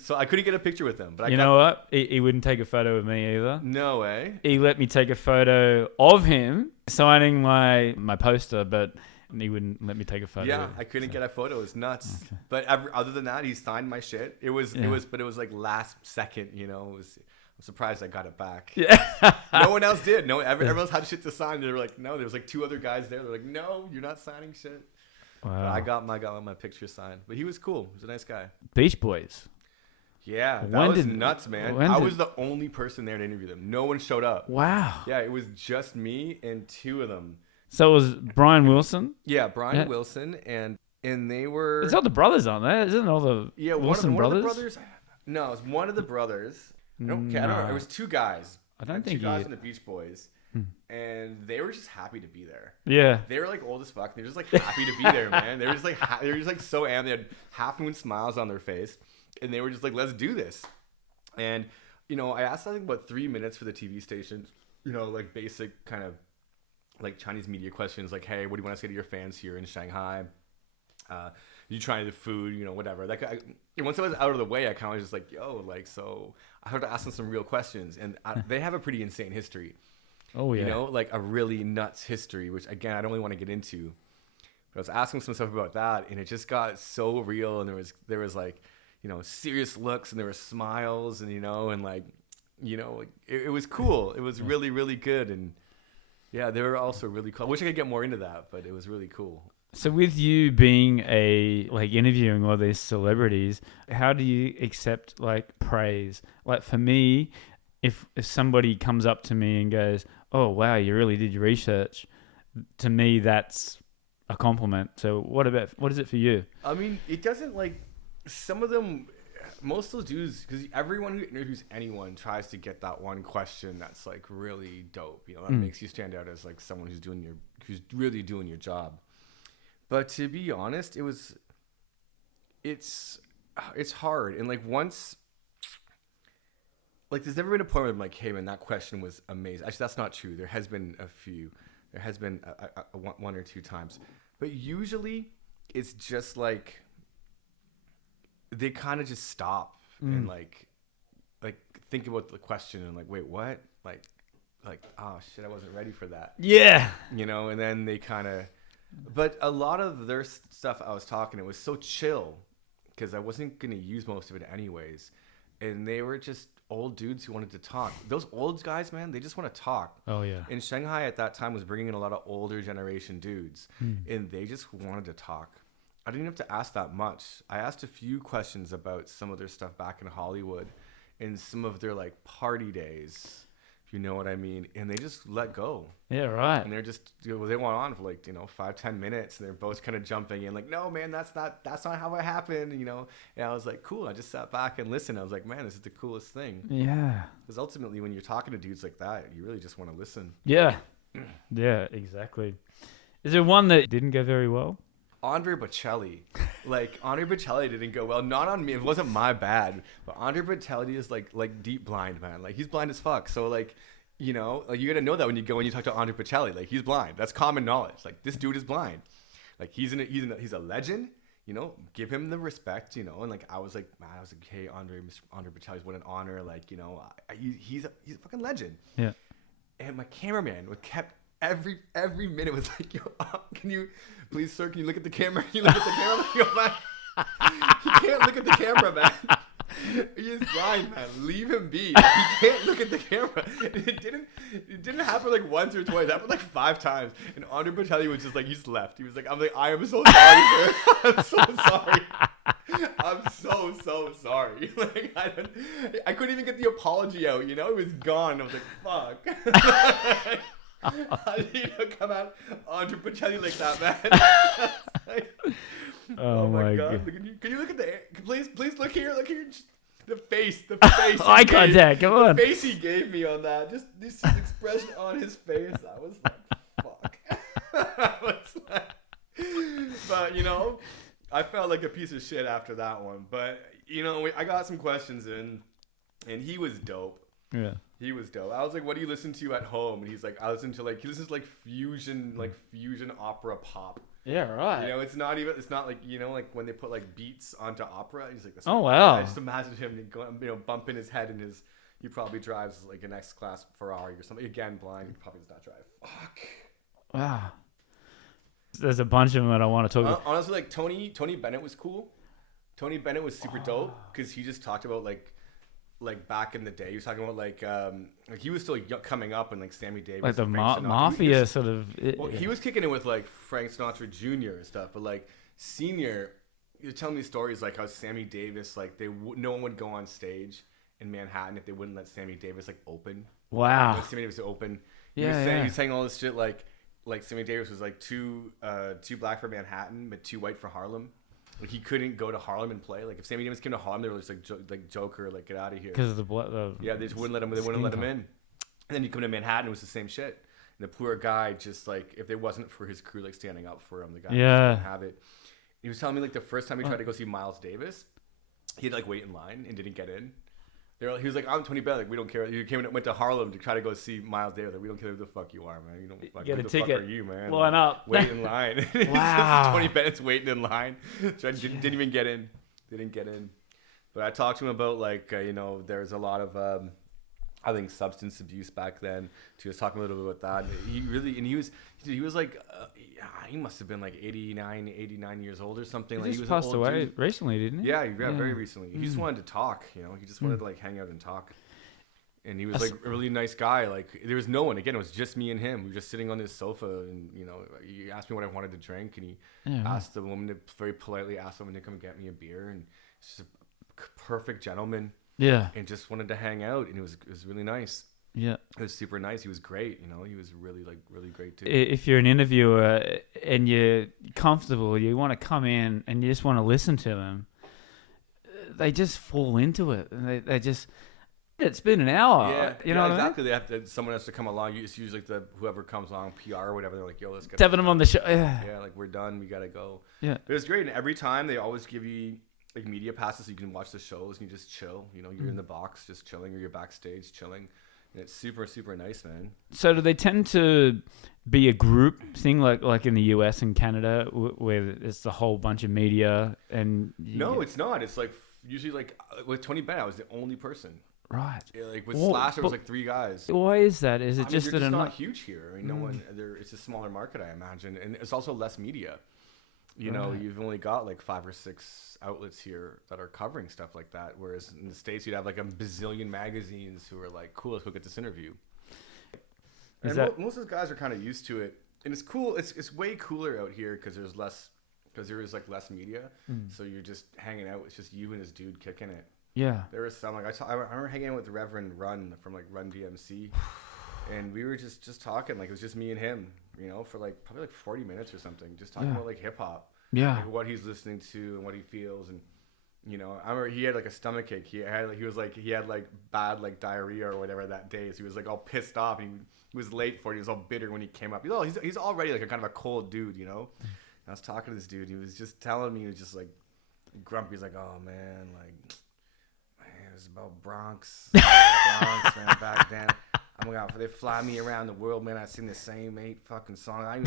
so I couldn't get a picture with him. But you know what? He wouldn't take a photo with me either. No way. He let me take a photo of him signing my poster, but he wouldn't let me take a photo. Yeah, I couldn't get a photo. It was nuts. Okay. But other than that, he signed my shit. It was like last second. I'm surprised I got it back. Yeah. No one else did. No, everyone else had shit to sign. They were like, no. There was like 2 other guys there. They're like, no, you're not signing shit. Wow. I got my picture signed. But he was cool. He was a nice guy. Beach Boys. Yeah, that was nuts, man. I was the only person there to interview them. No one showed up. Wow. Yeah, it was just me and 2 of them. So it was Brian Wilson? Yeah, Brian Wilson, and they were... It's all the brothers on there, isn't it? All the Wilson brothers? One of the brothers? No, it's one of the brothers, Okay, I don't know. It was two guys. I don't think two guys in the Beach Boys, and they were just happy to be there. Yeah, they were like old as fuck. They were just like happy to be there, man. They were just like they were just like so amped. They had half moon smiles on their face, and they were just like, let's do this. And I asked I think about 3 minutes for the TV station. Like basic kind of like Chinese media questions, like, hey, what do you want to say to your fans here in Shanghai? You trying the food, whatever. Like, once I was out of the way, I kind of was just like, yo, like, so I had to ask them some real questions, and they have a pretty insane history. Oh yeah, like a really nuts history, which again I don't really want to get into. But I was asking some stuff about that, and it just got so real, and there was like, serious looks, and there were smiles, and and like, like, it was cool. It was really, really good, and yeah, they were also really cool. I wish I could get more into that, but it was really cool. So with you being interviewing all these celebrities, how do you accept like praise? Like for me, if somebody comes up to me and goes, "Oh wow, you really did your research," to me that's a compliment. So what is it for you? I mean, it doesn't like some of them. Most of those dudes, because everyone who interviews anyone tries to get that one question that's like really dope. That makes you stand out as like someone who's really doing your job. But to be honest, it's hard. And like once, like there's never been a point where I'm like, hey man, that question was amazing. Actually, that's not true. There has been a few. There has been one or two times. But usually it's just like, they kind of just stop and like think about the question and like, wait, what? Like, oh shit, I wasn't ready for that. Yeah. And then they kind of, but a lot of their stuff I was talking, it was so chill because I wasn't going to use most of it anyways. And they were just old dudes who wanted to talk. Those old guys, man, they just want to talk. Oh yeah. And Shanghai at that time was bringing in a lot of older generation dudes and they just wanted to talk. I didn't have to ask that much. I asked a few questions about some of their stuff back in Hollywood and some of their like party days, if you know what I mean. And they just let go. Yeah, right. And they're just, they went on for like, 5-10 minutes and they're both kind of jumping in like, no man, that's not how it happened. And I was like, cool. I just sat back and listened. I was like, man, this is the coolest thing. Yeah. Because ultimately when you're talking to dudes like that, you really just want to listen. Yeah. Yeah, exactly. Is there one that didn't go very well? Andre Bocelli. Like, Andre Bocelli didn't go well. Not on me. It wasn't my bad. But Andre Bocelli is like deep blind, man. Like, he's blind as fuck. So, like, you got to know that when you talk to Andre Bocelli. Like, he's blind. That's common knowledge. Like, this dude is blind. Like, he's a legend. Give him the respect, and like, I was like, hey, Andre Bocelli, what an honor. Like, he's a fucking legend. Yeah. And my cameraman kept every minute was like, yo, can you please, sir, can you look at the camera? Can you look at the camera? Yo, man, he can't look at the camera, man. He is blind, man. Leave him be. He can't look at the camera. It didn't happen like once or twice. It happened like 5 times. And Andre Bocelli was just like, he just left. He was like, I am so sorry, sir. I'm so sorry. I'm so sorry. Like, I couldn't even get the apology out, It was gone. I was like, fuck. How did you come out Andre Bocelli like that, man? Like, oh my god. Can you look at please look here, Just the face. Eye contact, come on. The face he gave me on that, just this expression on his face, I was like, fuck. But I felt like a piece of shit after that one. But I got some questions in, and he was dope. Yeah. He was dope. I was like, what do you listen to at home? And he's like, he listens to fusion opera pop. Yeah, right. It's not like, like when they put like beats onto opera. He's like, oh wow. I just imagine him going, bumping his head in he probably drives like an X-Class Ferrari or something. Again, blind. He probably does not drive. Fuck. Wow. There's a bunch of them that I want to talk about. Honestly, like Tony Bennett was cool. Tony Bennett was super dope because he just talked about like back in the day, he was talking about like he was still coming up and like Sammy Davis, like the mafia sort of. He was kicking it with like Frank Sinatra Jr. and stuff, but like Senior, he was telling me stories like how Sammy Davis, like no one would go on stage in Manhattan if they wouldn't let Sammy Davis like open. Wow. When Sammy Davis would open, he was saying all this shit like Sammy Davis was like too black for Manhattan but too white for Harlem. Like he couldn't go to Harlem and play. Like if Sammy Davis came to Harlem, they were just like Joker, like get out of here. Because of the blood. Yeah, they just wouldn't let him. They wouldn't let him in. And then you come to Manhattan, it was the same shit. And the poor guy, just like if it wasn't for his crew, like standing up for him, the guy didn't have it. He was telling me like the first time he tried to go see Miles Davis, he'd like wait in line and didn't get in. He was like, I'm Tony Bennett. Like, we don't care. You went to Harlem to try to go see Miles Davis. Like, we don't care who the fuck you are, man. You don't fuck. Get who a the ticket. fuck are you, man? Line up. Wait in line. Wow. Tony Bennett's waiting in line. So I didn't even get in. Didn't get in. But I talked to him about like there's a lot of I think substance abuse back then. He was talking a little bit about that. He was like he must have been like 89 years old or something. He was passed an old away dude. recently, didn't he? Yeah, very recently. He just wanted to talk, He just wanted to like hang out and talk. And he was like a really nice guy. Like there was no one. Again, it was just me and him. We were just sitting on this sofa, and he asked me what I wanted to drink, and he asked the woman to very politely ask the woman to come get me a beer, and he's just a perfect gentleman. Yeah. And just wanted to hang out, and it was really nice. Yeah. It was super nice. He was great. He was really great too. If you're an interviewer and you're comfortable, you want to come in and you just want to listen to them, they just fall into it, and they just. It's been an hour. Yeah, you know exactly. What I mean? Someone has to come along. It's usually whoever comes along, PR or whatever. They're like, "Yo, let's get." Having them on the show. Yeah. Yeah, like we're done. We gotta go. Yeah. But it's great, and every time they always give you like media passes so you can watch the shows and you just chill. You're in the box just chilling, or you're backstage chilling, and it's super nice, man. So do they tend to be a group thing like in the US and Canada where it's the whole bunch of media and? No, it's not. It's like usually like with Tony Bennett, I was the only person. Right. Yeah, like with Slash, there was like 3 guys. Why is that? Is it just they're that not huge here? I mean, no one. It's a smaller market, I imagine, and it's also less media. You've only got like 5 or 6 outlets here that are covering stuff like that. Whereas in the States, you'd have like a bazillion magazines who are like, "Cool, let's go get this interview." Most of those guys are kind of used to it, and it's cool. It's way cooler out here because there is like less media. So you're just hanging out. It's just you and this dude kicking it. Yeah. There was some like I remember hanging out with Reverend Run from like Run DMC, and we were just talking like it was just me and him, for like probably like 40 minutes or something, just talking about like hip hop, like what he's listening to and what he feels, and I remember he had like a stomachache. He had bad like diarrhea or whatever that day, so he was like all pissed off. And he was late for it. He was all bitter when he came up. He's already like a kind of a cold dude, And I was talking to this dude. He was just telling me, he was just like grumpy. He's like, "Oh man, like." It was about Bronx, man, back then. Oh my God, they fly me around the world, man. I sing the same 8 fucking songs. I don't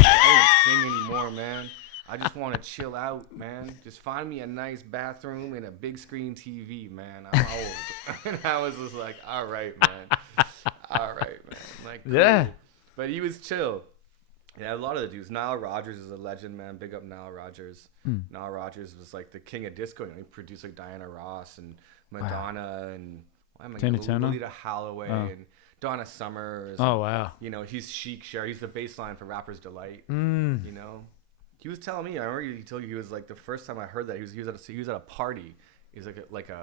sing anymore, man. I just want to chill out, man. Just find me a nice bathroom and a big screen TV, man. I'm old." And I was just like, all right, man. Like, cool. Yeah. But he was chill. Yeah, a lot of the dudes. Nile Rodgers is a legend, man. Big up Nile Rodgers. Nile Rodgers was like the king of disco. He produced like Diana Ross and Madonna and Tina Turner, Lolita Holloway and Donna Summers. Oh wow! He's Chic Share. He's the bass line for Rapper's Delight. He was telling me. I remember he told you he was like the first time I heard that he was at a party. He was like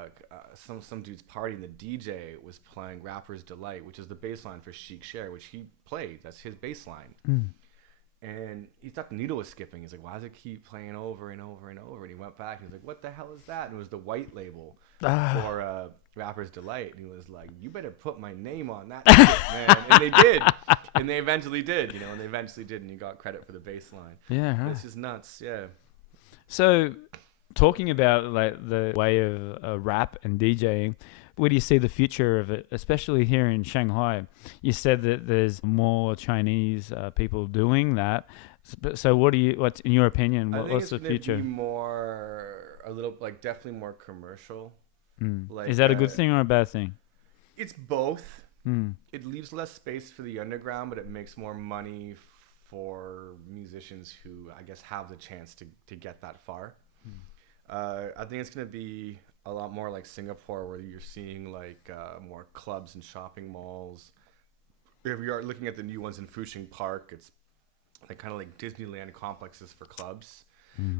some dude's party, and the DJ was playing Rapper's Delight, which is the bass line for Chic Share, which he played. That's his bass line. And he thought the needle was skipping. He's like, "Why does it keep playing over and over and over?" And he went back and he was like, "What the hell is that?" And it was the white label for Rapper's Delight. And he was like, "You better put my name on that shit, man." And they did. And they eventually did, and he got credit for the bass line. Yeah. Right. It's just nuts, yeah. So, talking about like the way of rap and DJing, where do you see the future of it, especially here in Shanghai? You said that there's more Chinese people doing that. So what's in your opinion? What's the future? Be definitely more commercial. Like, is that a good thing or a bad thing? It's both. It leaves less space for the underground, but it makes more money for musicians who, I guess, have the chance to get that far. I think it's going to be a lot more like Singapore, where you're seeing like more clubs and shopping malls. If we are looking at the new ones in Fushing Park, it's like kind of like Disneyland complexes for clubs,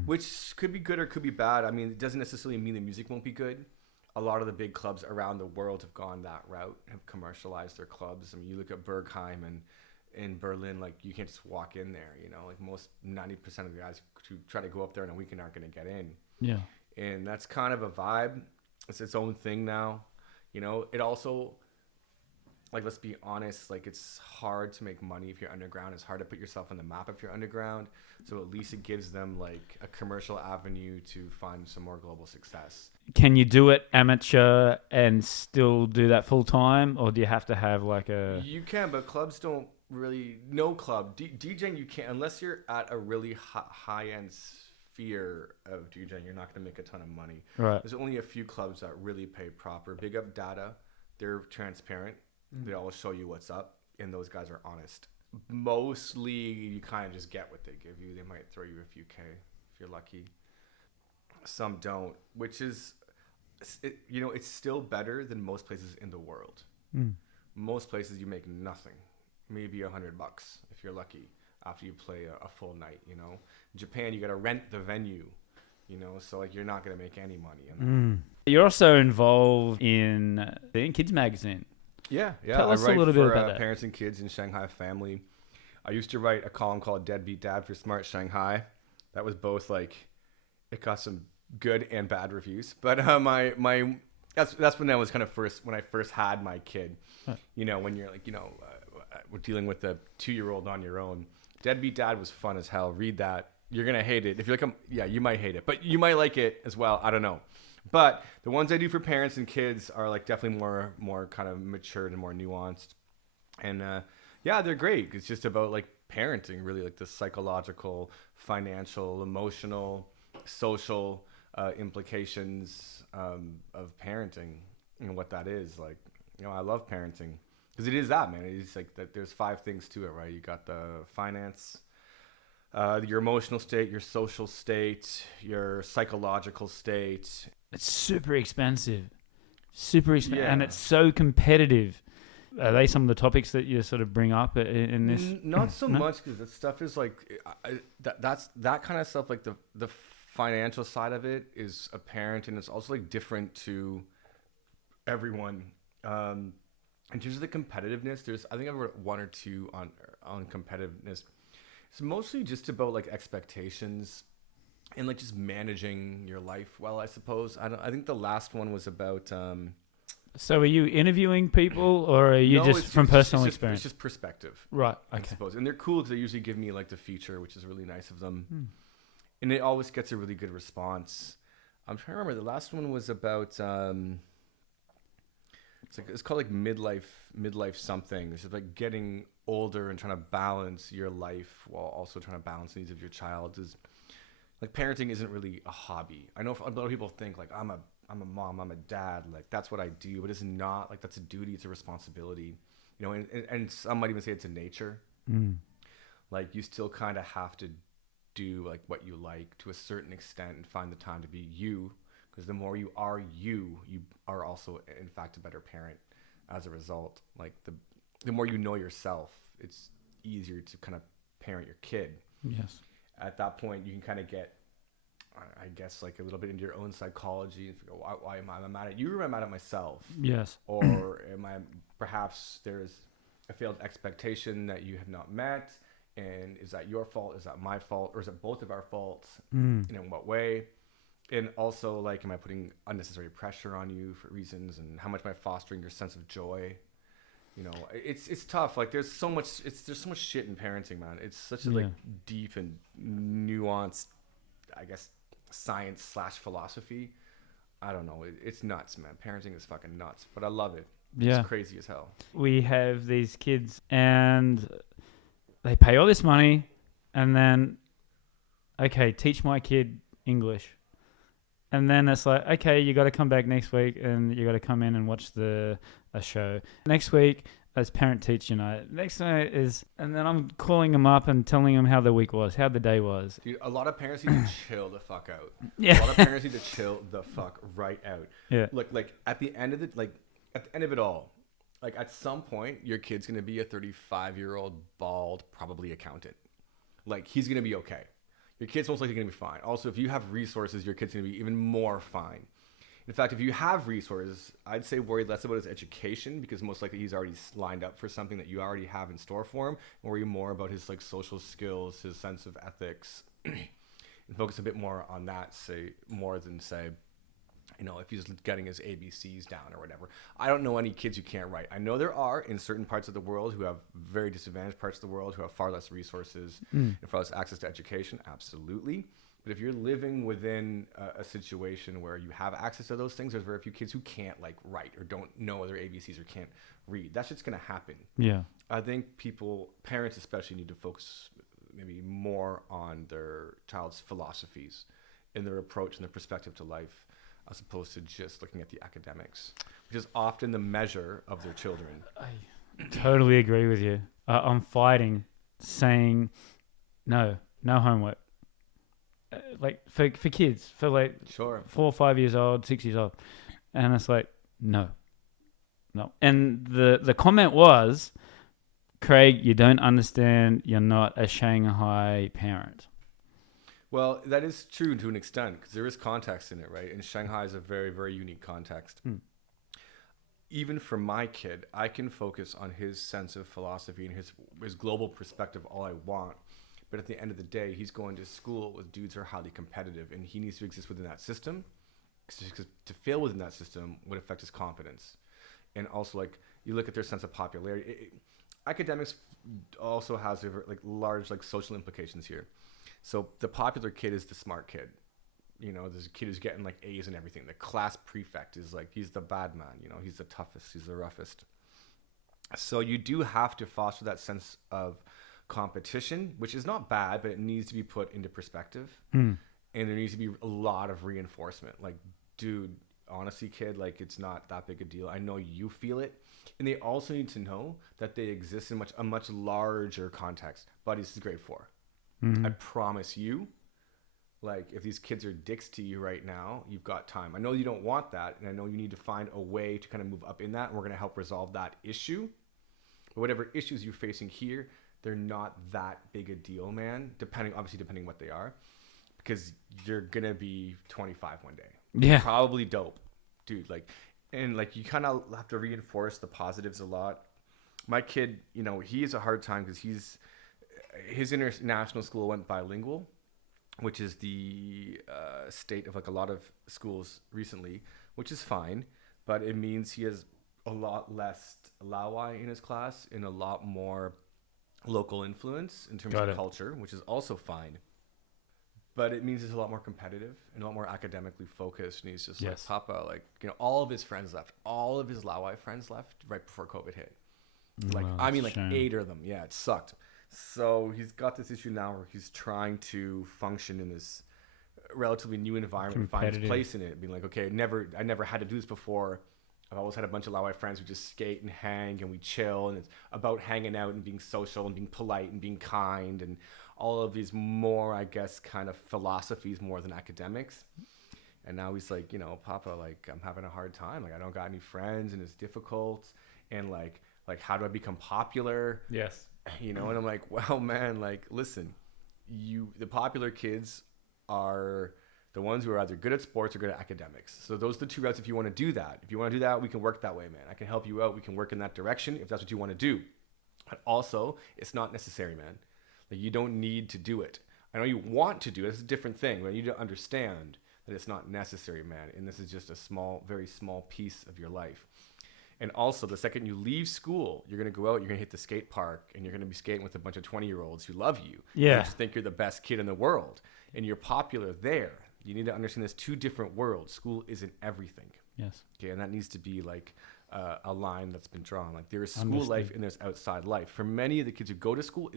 which could be good or could be bad. I mean, it doesn't necessarily mean the music won't be good. A lot of the big clubs around the world have gone that route, have commercialized their clubs. I mean, you look at Berghain in Berlin, like you can't just walk in there, like most 90% of the guys who try to go up there on a weekend aren't going to get in. Yeah. And that's kind of a vibe. It's its own thing now. It also, like, let's be honest, like it's hard to make money if you're underground. It's hard to put yourself on the map if you're underground. So at least it gives them like a commercial avenue to find some more global success. Can you do it amateur and still do that full time, or do you have to have like a... You can, but clubs don't really... No club. DJing, you can't, unless you're at a really high-end sphere of DJing, you're not going to make a ton of money. Right. There's only a few clubs that really pay proper. Big up Dada. They're transparent. They always show you what's up, and those guys are honest. Mostly, you kind of just get what they give you. They might throw you a few K if you're lucky. Some don't, which is, it's still better than most places in the world. Most places you make nothing, maybe $100 if you're lucky after you play a full night. In Japan, you got to rent the venue, so like you're not gonna make any money. You're also involved in the Kids magazine. Yeah. Tell us a little bit about that. Parents and Kids in Shanghai Family. I used to write a column called Deadbeat Dad for Smart Shanghai. That was both like, it got some good and bad reviews. But that's when I was when I first had my kid. Huh. When you're like, we're dealing with a 2-year-old on your own. Deadbeat Dad was fun as hell. Read that. You're gonna hate it. If you're like, you might hate it, but you might like it as well. I don't know. But the ones I do for parents and kids are like definitely more kind of matured and more nuanced. And they're great. It's just about like parenting, really, like the psychological, financial, emotional, social implications of parenting and what that is. Like, I love parenting because it is that, man. It's like that. There's 5 things to it, right? You got the finance, your emotional state, your social state, your psychological state. It's super expensive, and it's so competitive. Are they some of the topics that you sort of bring up in this? Not so much, because that stuff is like that's that kind of stuff. Like the financial side of it is apparent, and it's also like different to everyone. In terms of the competitiveness, I think I've read 1 or 2 on competitiveness. It's mostly just about like expectations and like just managing your life well, I suppose. I think the last one was about So are you interviewing people, or are you from personal experience? It's just perspective. Right. Okay. I suppose. And they're cool because they usually give me like the feature, which is really nice of them. And it always gets a really good response. I'm trying to remember. The last one was about it's called like midlife something. It's like getting older and trying to balance your life while also trying to balance the needs of your child. Is like parenting isn't really a hobby. I know a lot of people think like I'm a mom, I'm a dad, like that's what I do, but it's not. Like that's a duty, it's a responsibility, and some might even say it's a nature. Like you still kind of have to do like what you like to a certain extent and find the time to be you, because the more you are also in fact a better parent as a result. Like the more you know yourself, it's easier to kind of parent your kid. Yes. At that point, you can kind of get, I guess, like a little bit into your own psychology and figure, why am I mad at you, or am I mad at myself? Yes. Or perhaps there's a failed expectation that you have not met, and is that your fault? Is that my fault? Or is it both of our faults? And in what way? And also, like, am I putting unnecessary pressure on you for reasons? And how much am I fostering your sense of joy? It's tough. Like there's so much shit in parenting, man. It's such a like deep and nuanced, I guess, science/philosophy. I don't know. It's nuts, man. Parenting is fucking nuts, but I love it. Yeah. It's crazy as hell. We have these kids and they pay all this money and then, okay, teach my kid English. And then it's like, okay, you got to come back next week and you got to come in and watch a show. Next week, as parent-teacher night. Next night is, and then I'm calling them up and telling them how the week was, how the day was. Dude, a lot of parents need to chill the fuck out. Yeah. A lot of parents need to chill the fuck right out. Yeah. Look, like at the end of it all, like at some point, your kid's gonna be a 35-year-old bald, probably accountant. Like he's gonna be okay. Your kid's most likely going to be fine. Also, if you have resources, your kid's going to be even more fine. In fact, if you have resources, I'd say worry less about his education, because most likely he's already lined up for something that you already have in store for him. Worry more about his like social skills, his sense of ethics, and focus a bit more on that, say, more than say, you know, if he's getting his ABCs down or whatever. I don't know any kids who can't write. I know there are in certain parts of the world who have very disadvantaged parts of the world who have far less resources and far less access to education. Absolutely. But if you're living within a situation where you have access to those things, there's very few kids who can't like write or don't know their ABCs or can't read. That's just going to happen. Yeah. I think parents especially, need to focus maybe more on their child's philosophies and their approach and their perspective to life, as opposed to just looking at the academics, which is often the measure of their children. I totally agree with you. I'm fighting saying no homework. Like for kids, for like 4 or 5 years old, 6 years old. And it's like, no. And the comment was, Craig, you don't understand. You're not a Shanghai parent. Well, that is true to an extent, because there is context in it, right? And Shanghai is a very, very unique context. Even for my kid, I can focus on his sense of philosophy and his global perspective all I want. But at the end of the day, he's going to school with dudes who are highly competitive, and he needs to exist within that system. Because to fail within that system would affect his confidence. And also, like, you look at their sense of popularity. Academics also has like large like social implications here. So the popular kid is the smart kid. You know, there's a kid who's getting like A's and everything. The class prefect is like, he's the bad man. You know, he's the toughest. He's the roughest. So you do have to foster that sense of competition, which is not bad, but it needs to be put into perspective. And there needs to be a lot of reinforcement. Like, dude, honestly, kid, like, it's not that big a deal. I know you feel it. And they also need to know that they exist in a much larger context. Buddy, this is grade 4. I promise you, like, if these kids are dicks to you right now, you've got time. I know you don't want that, and I know you need to find a way to kind of move up in that, and we're going to help resolve that issue. But whatever issues you're facing here, they're not that big a deal, man, depending what they are, because you're going to be 25 one day. Yeah. Probably dope, dude. Like, and like, you kind of have to reinforce the positives a lot. My kid, you know, he has a hard time because his international school went bilingual, which is the state of like a lot of schools recently, which is fine, but it means he has a lot less Laowai in his class and a lot more local influence in terms of culture, which is also fine. But it means he's a lot more competitive and a lot more academically focused. And he's just like, Papa, like, you know, all of his friends left. All of his Laowai friends left right before COVID hit. Like, I mean, like 8 of them. Yeah, it sucked. So he's got this issue now where he's trying to function in this relatively new environment and find his place in it. Being like, okay, I never had to do this before. I've always had a bunch of Laowai friends who just skate and hang and we chill, and it's about hanging out and being social and being polite and being kind and all of these more, I guess, kind of philosophies more than academics. And now he's like, you know, Papa, like, I'm having a hard time. Like, I don't got any friends and it's difficult. And like how do I become popular? Yes. You know, and I'm like, well, man, like, listen, the popular kids are the ones who are either good at sports or good at academics. So those are the two routes if you want to do that. If you want to do that, we can work that way, man. I can help you out. We can work in that direction if that's what you want to do. But also, it's not necessary, man. Like, you don't need to do it. I know you want to do it. It's a different thing. But you need to understand that it's not necessary, man. And this is just a small, very small piece of your life. And also, the second you leave school, you're going to go out, you're going to hit the skate park, and you're going to be skating with a bunch of 20-year-olds who love you. Yeah. You just think you're the best kid in the world. And you're popular there. You need to understand there's two different worlds. School isn't everything. Yes. Okay, and that needs to be like a line that's been drawn. Like, there is school life and there's outside life. For many of the kids who go to school,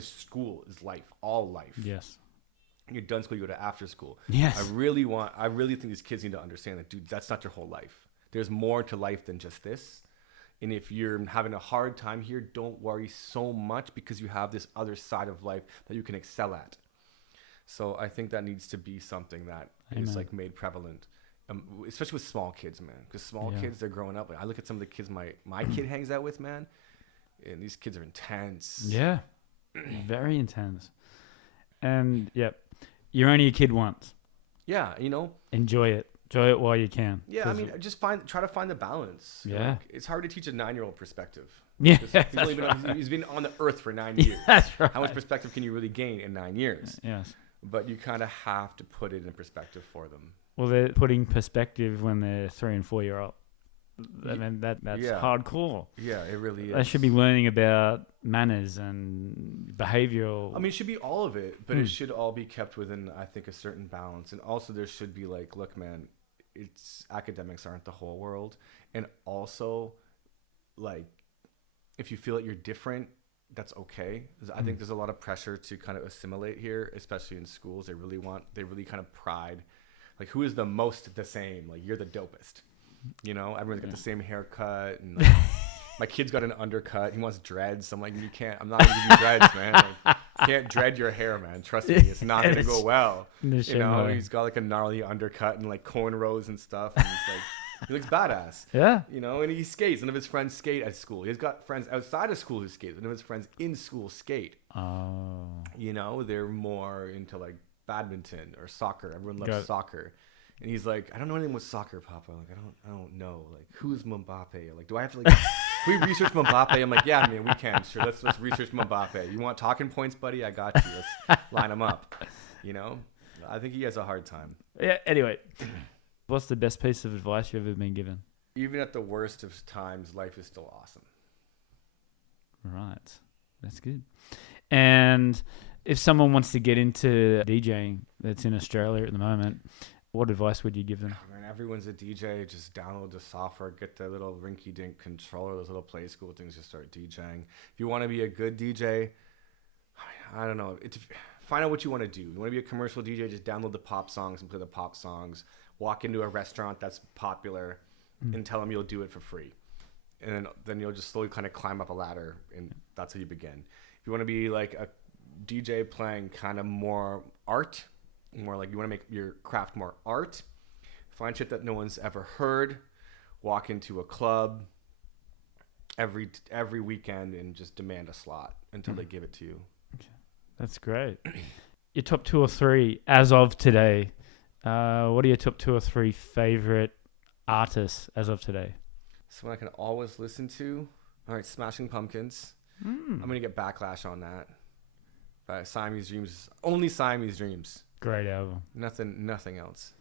school is life, all life. Yes. You're done school, you go to after school. Yes. I really think these kids need to understand that, dude, that's not your whole life. There's more to life than just this. And if you're having a hard time here, don't worry so much, because you have this other side of life that you can excel at. So I think that needs to be something that is like made prevalent, especially with small kids, man. Because small kids, they're growing up. Like, I look at some of the kids my kid hangs out with, man, and these kids are intense. Yeah, very intense. And you're only a kid once. Yeah, you know. Enjoy it. Enjoy it while you can. Yeah, I mean, just try to find the balance. Yeah. Like, it's hard to teach a 9-year-old perspective. Yeah, He's been on the earth for 9 years. That's right. How much perspective can you really gain in 9 years? Yes. But you kind of have to put it in perspective for them. Well, they're putting perspective when they're 3 and 4 year old. I mean, that's hardcore. Yeah, it really is. They should be learning about manners and behavioral. I mean, it should be all of it, but it should all be kept within, I think, a certain balance. And also there should be like, look, man, academics aren't the whole world. And also, like, if you feel that you're different, that's okay. I think there's a lot of pressure to kind of assimilate here, especially in schools. They really kind of pride, like, who is the most the same? Like, you're the dopest. You know, everyone's got the same haircut, and like, my kid's got an undercut. He wants dreads. I'm like, I'm not gonna give you dreads, man. Like, you can't dread your hair, man. Trust me, it's not gonna go well. You know, he's got like a gnarly undercut and like cornrows and stuff, and he's like, he looks badass. Yeah. You know, and he skates. None of his friends skate at school. He's got friends outside of school who skate. None of his friends in school skate. Oh. You know, they're more into like badminton or soccer. Everyone loves soccer. And he's like, I don't know anything with soccer, Papa. Like, I don't know. Like, who's Mbappe? Like, do I have to like, can we research Mbappe? I'm like, yeah, man, we can. Sure, let's research Mbappe. You want talking points, buddy? I got you. Let's line them up. You know, I think he has a hard time. Yeah. Anyway, what's the best piece of advice you've ever been given? Even at the worst of times, life is still awesome. Right, that's good. And if someone wants to get into DJing that's in Australia at the moment, what advice would you give them? Oh, man, everyone's a DJ. Just download the software, get the little rinky-dink controller, those little play school things, just start DJing. If you want to be a good DJ, I don't know. Find out what you want to do. You want to be a commercial DJ, just download the pop songs and play the pop songs. Walk into a restaurant that's popular and tell them you'll do it for free. And then you'll just slowly kind of climb up a ladder, and that's how you begin. If you want to be like a DJ playing kind of more art, more like you want to make your craft more art, find shit that no one's ever heard, walk into a club every weekend and just demand a slot until they give it to you. Okay. That's great. Your top 2 or 3 as of today, what are your top 2 or 3 favorite artists as of today? Someone I can always listen to. All right, Smashing Pumpkins. I'm going to get backlash on that. But Siamese Dreams, only Siamese Dreams. Great album. Nothing else.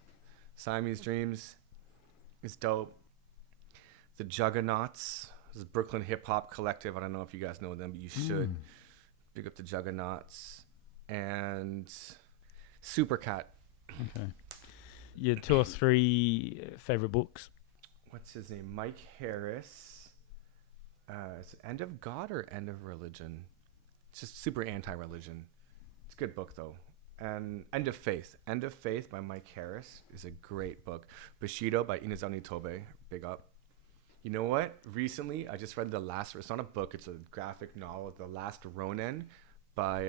Siamese Dreams is dope. The Juggernauts, this is Brooklyn hip hop collective. I don't know if you guys know them, but you should. Big up the Juggernauts. And Supercat. Okay. Your 2 or 3 favorite books? What's his name? Mike Harris. Is it End of God or End of Religion? It's just super anti-religion. It's a good book though. And End of Faith. End of Faith by Mike Harris is a great book. Bushido by Inazami Tobe. Big up. You know what? Recently, I just read it's not a book, it's a graphic novel, The Last Ronin by,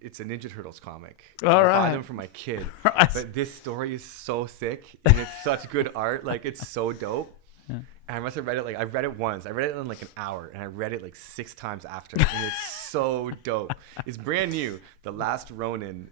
it's a Ninja Turtles comic. All right. I buy them for my kid. Right. But this story is so sick and it's such good art. Like, it's so dope. Yeah. I must have read it I read it once. I read it in like an hour, and I read it like 6 times after, and it's so dope. It's brand new. The Last Ronin.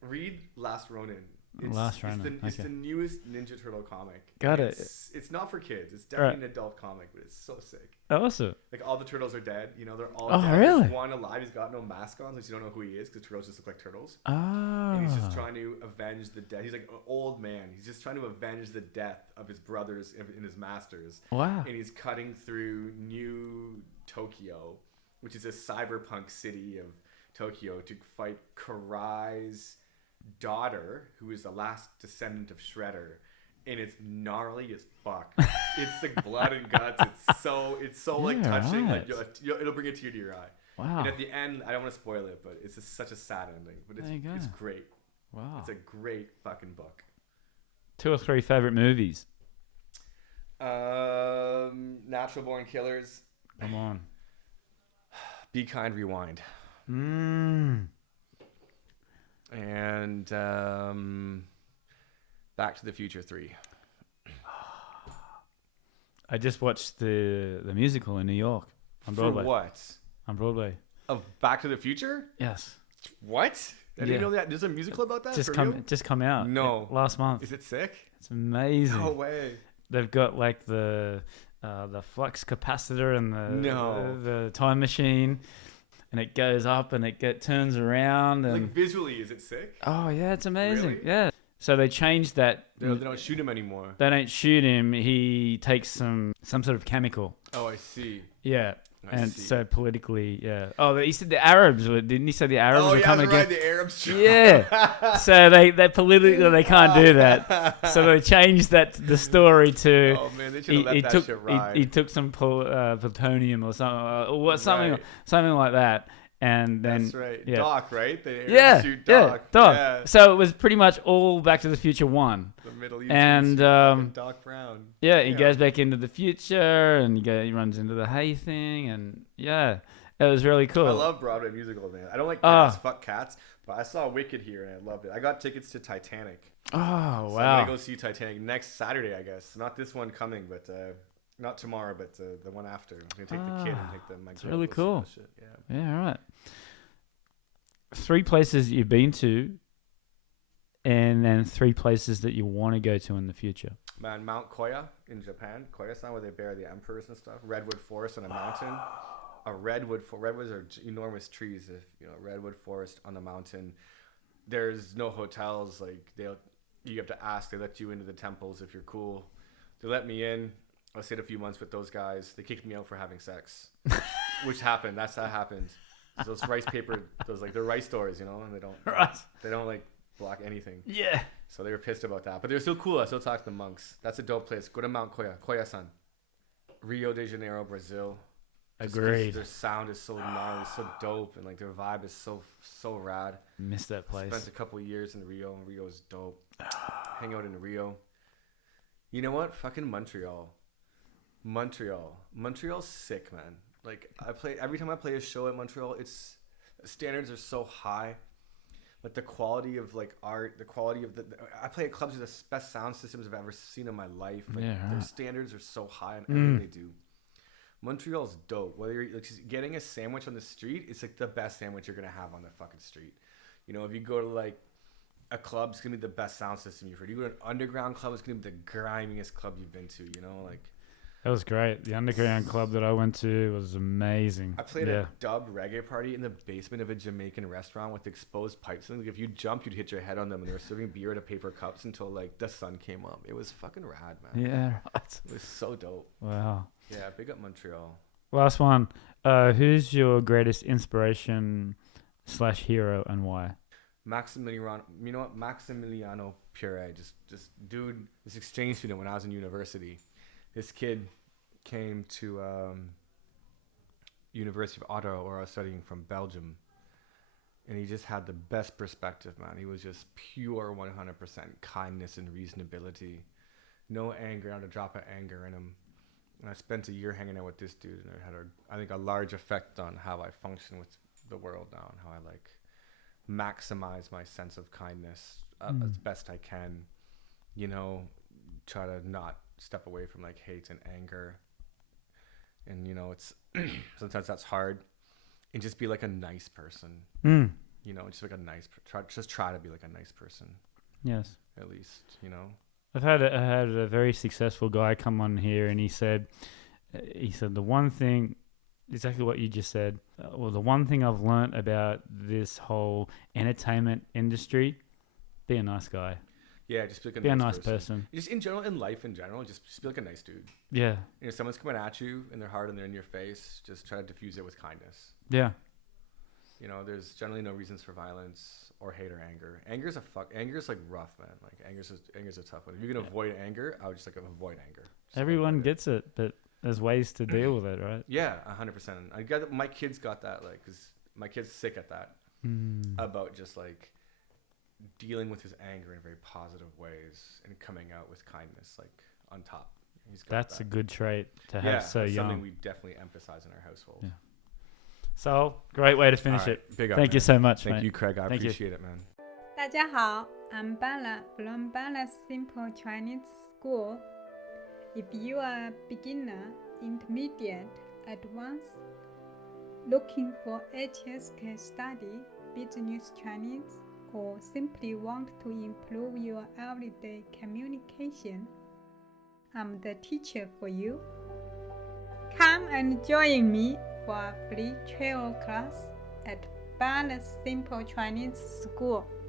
Read Last Ronin. It's the newest Ninja Turtle comic. Got it. It's not for kids. It's definitely an adult comic, but it's so sick. Awesome. Like, all the turtles are dead. You know, they're all dead. Really? There's one alive. He's got no mask on, so you don't know who he is because turtles just look like turtles. Oh. And he's just trying to avenge the death. He's like an old man. He's just trying to avenge the death of his brothers and his masters. Wow. And he's cutting through New Tokyo, which is a cyberpunk city of Tokyo, to fight Karai's daughter, who is the last descendant of Shredder, and it's gnarly as fuck. It's like blood and guts. It's so like touching. Right. Like it'll bring a tear to your eye. Wow. And at the end, I don't want to spoil it, but it's just such a sad ending. But it's great. Wow. It's a great fucking book. 2 or 3 favorite movies. Natural Born Killers. Come on. Be Kind, Rewind. And Back to the Future 3. I just watched the musical in New York on Broadway. For what? On Broadway. Of Back to the Future? Yes. What? I didn't know that. There's a musical about that. Just come out. No. Last month. Is it sick? It's amazing. No way. They've got like the flux capacitor and the time machine, and it goes up and it turns around and like visually, is it sick? Oh yeah, it's amazing. Really? Yeah. So they changed that. They don't shoot him anymore. They don't shoot him. He takes some sort of chemical. Oh, I see. Yeah. I see. So politically, yeah. Oh, he said the Arabs didn't he say the Arabs were coming again? Right, the Arabs. Yeah. So they politically they can't do that. So they changed the story to. Oh man, they should have let that shit ride. He took some plutonium or something like that. And then that's right. Yeah. Doc, right? They shoot Doc. Yeah. So it was pretty much all Back to the Future 1. The Middle East. And Doc Brown. Yeah, he goes back into the future and he runs into the hay thing and it was really cool. I love Broadway musicals, man. I don't like cats, fuck cats, but I saw Wicked here and I loved it. I got tickets to Titanic. Oh, wow. So I'm gonna go see Titanic next Saturday, I guess. Not this one coming, but not tomorrow, but the one after. I'm gonna take the kid and take my girl. It's really cool. Shit. Yeah, all right. 3 places you've been to, and then 3 places that you want to go to in the future. Man, Mount Koya in Japan. Koya-san, where they bury the emperors and stuff. Redwood forest on a mountain. Redwoods are enormous trees. Redwood forest on the mountain. There's no hotels. Like you have to ask. They let you into the temples if you're cool. They let me in. I stayed a few months with those guys. They kicked me out for having sex, which happened. That's how it happened. Those rice paper, they're rice stores, and they don't like block anything. Yeah. So they were pissed about that, but they're still cool. I still talk to the monks. That's a dope place. Go to Mount Koya, Koya-san, Rio de Janeiro, Brazil. Agreed. Their sound is so gnarly, so dope, and like their vibe is so rad. Miss that place. Spent a couple of years in Rio, and Rio is dope. Hang out in Rio. You know what? Fucking Montreal. Montreal's sick, man. Like every time I play a show at Montreal, standards are so high. Like the quality of like art, the quality of I play at clubs with the best sound systems I've ever seen in my life. Like their standards are so high on everything they do. Montreal's dope. Whether you're like getting a sandwich on the street, it's like the best sandwich you're gonna have on the fucking street. If you go to like a club, it's gonna be the best sound system you've heard. You go to an underground club, it's gonna be the grimiest club you've been to. That was great. The underground club that I went to was amazing. I played a dubbed reggae party in the basement of a Jamaican restaurant with exposed pipes. And if you jumped, you'd hit your head on them. And they were serving beer out of paper cups until like the sun came up. It was fucking rad, man. Yeah, right. It was so dope. Wow. Yeah, big up Montreal. Last one. Who's your greatest inspiration / hero and why? Maximiliano Pure. Just dude, this exchange student when I was in university. This kid came to University of Ottawa, where I was studying, from Belgium, and he just had the best perspective, man. He was just pure 100% kindness and reasonability, no anger, not a drop of anger in him. And I spent a year hanging out with this dude, and it had I think a large effect on how I function with the world now, and how I like maximize my sense of kindness as best I can. Try to not step away from like hate and anger, and it's sometimes that's hard, and just be like a nice person. Just like try to be like a nice person. Yes, at least. I had a very successful guy come on here, and he said the one thing, exactly what you just said. The one thing I've learnt about this whole entertainment industry, be a nice guy. Yeah, just be like a nice person. Just in general, in life in general, just be like a nice dude. Yeah. If someone's coming at you and they're hard and they're in your face, just try to diffuse it with kindness. Yeah. There's generally no reasons for violence or hate or anger. Anger's like rough, man. Like anger's a tough one. If you can avoid anger, I would just like avoid anger. Everyone gets it, but there's ways to deal with it, right? Yeah, 100%. My kids got that, like, because my kid's sick at that. About just like dealing with his anger in very positive ways and coming out with kindness, like on top. That's a good trait to have so young. Something we definitely emphasize in our household. Yeah. So, great way to finish it. Big up, Thank you so much, Thank mate. you, Craig. I appreciate it, man. 大家好, I'm Bennett from Bennett Simple Chinese School. If you are a beginner, intermediate, advanced, looking for HSK study, business Chinese, or simply want to improve your everyday communication, I'm the teacher for you. Come and join me for a free travel class at Bennett Simple Chinese School.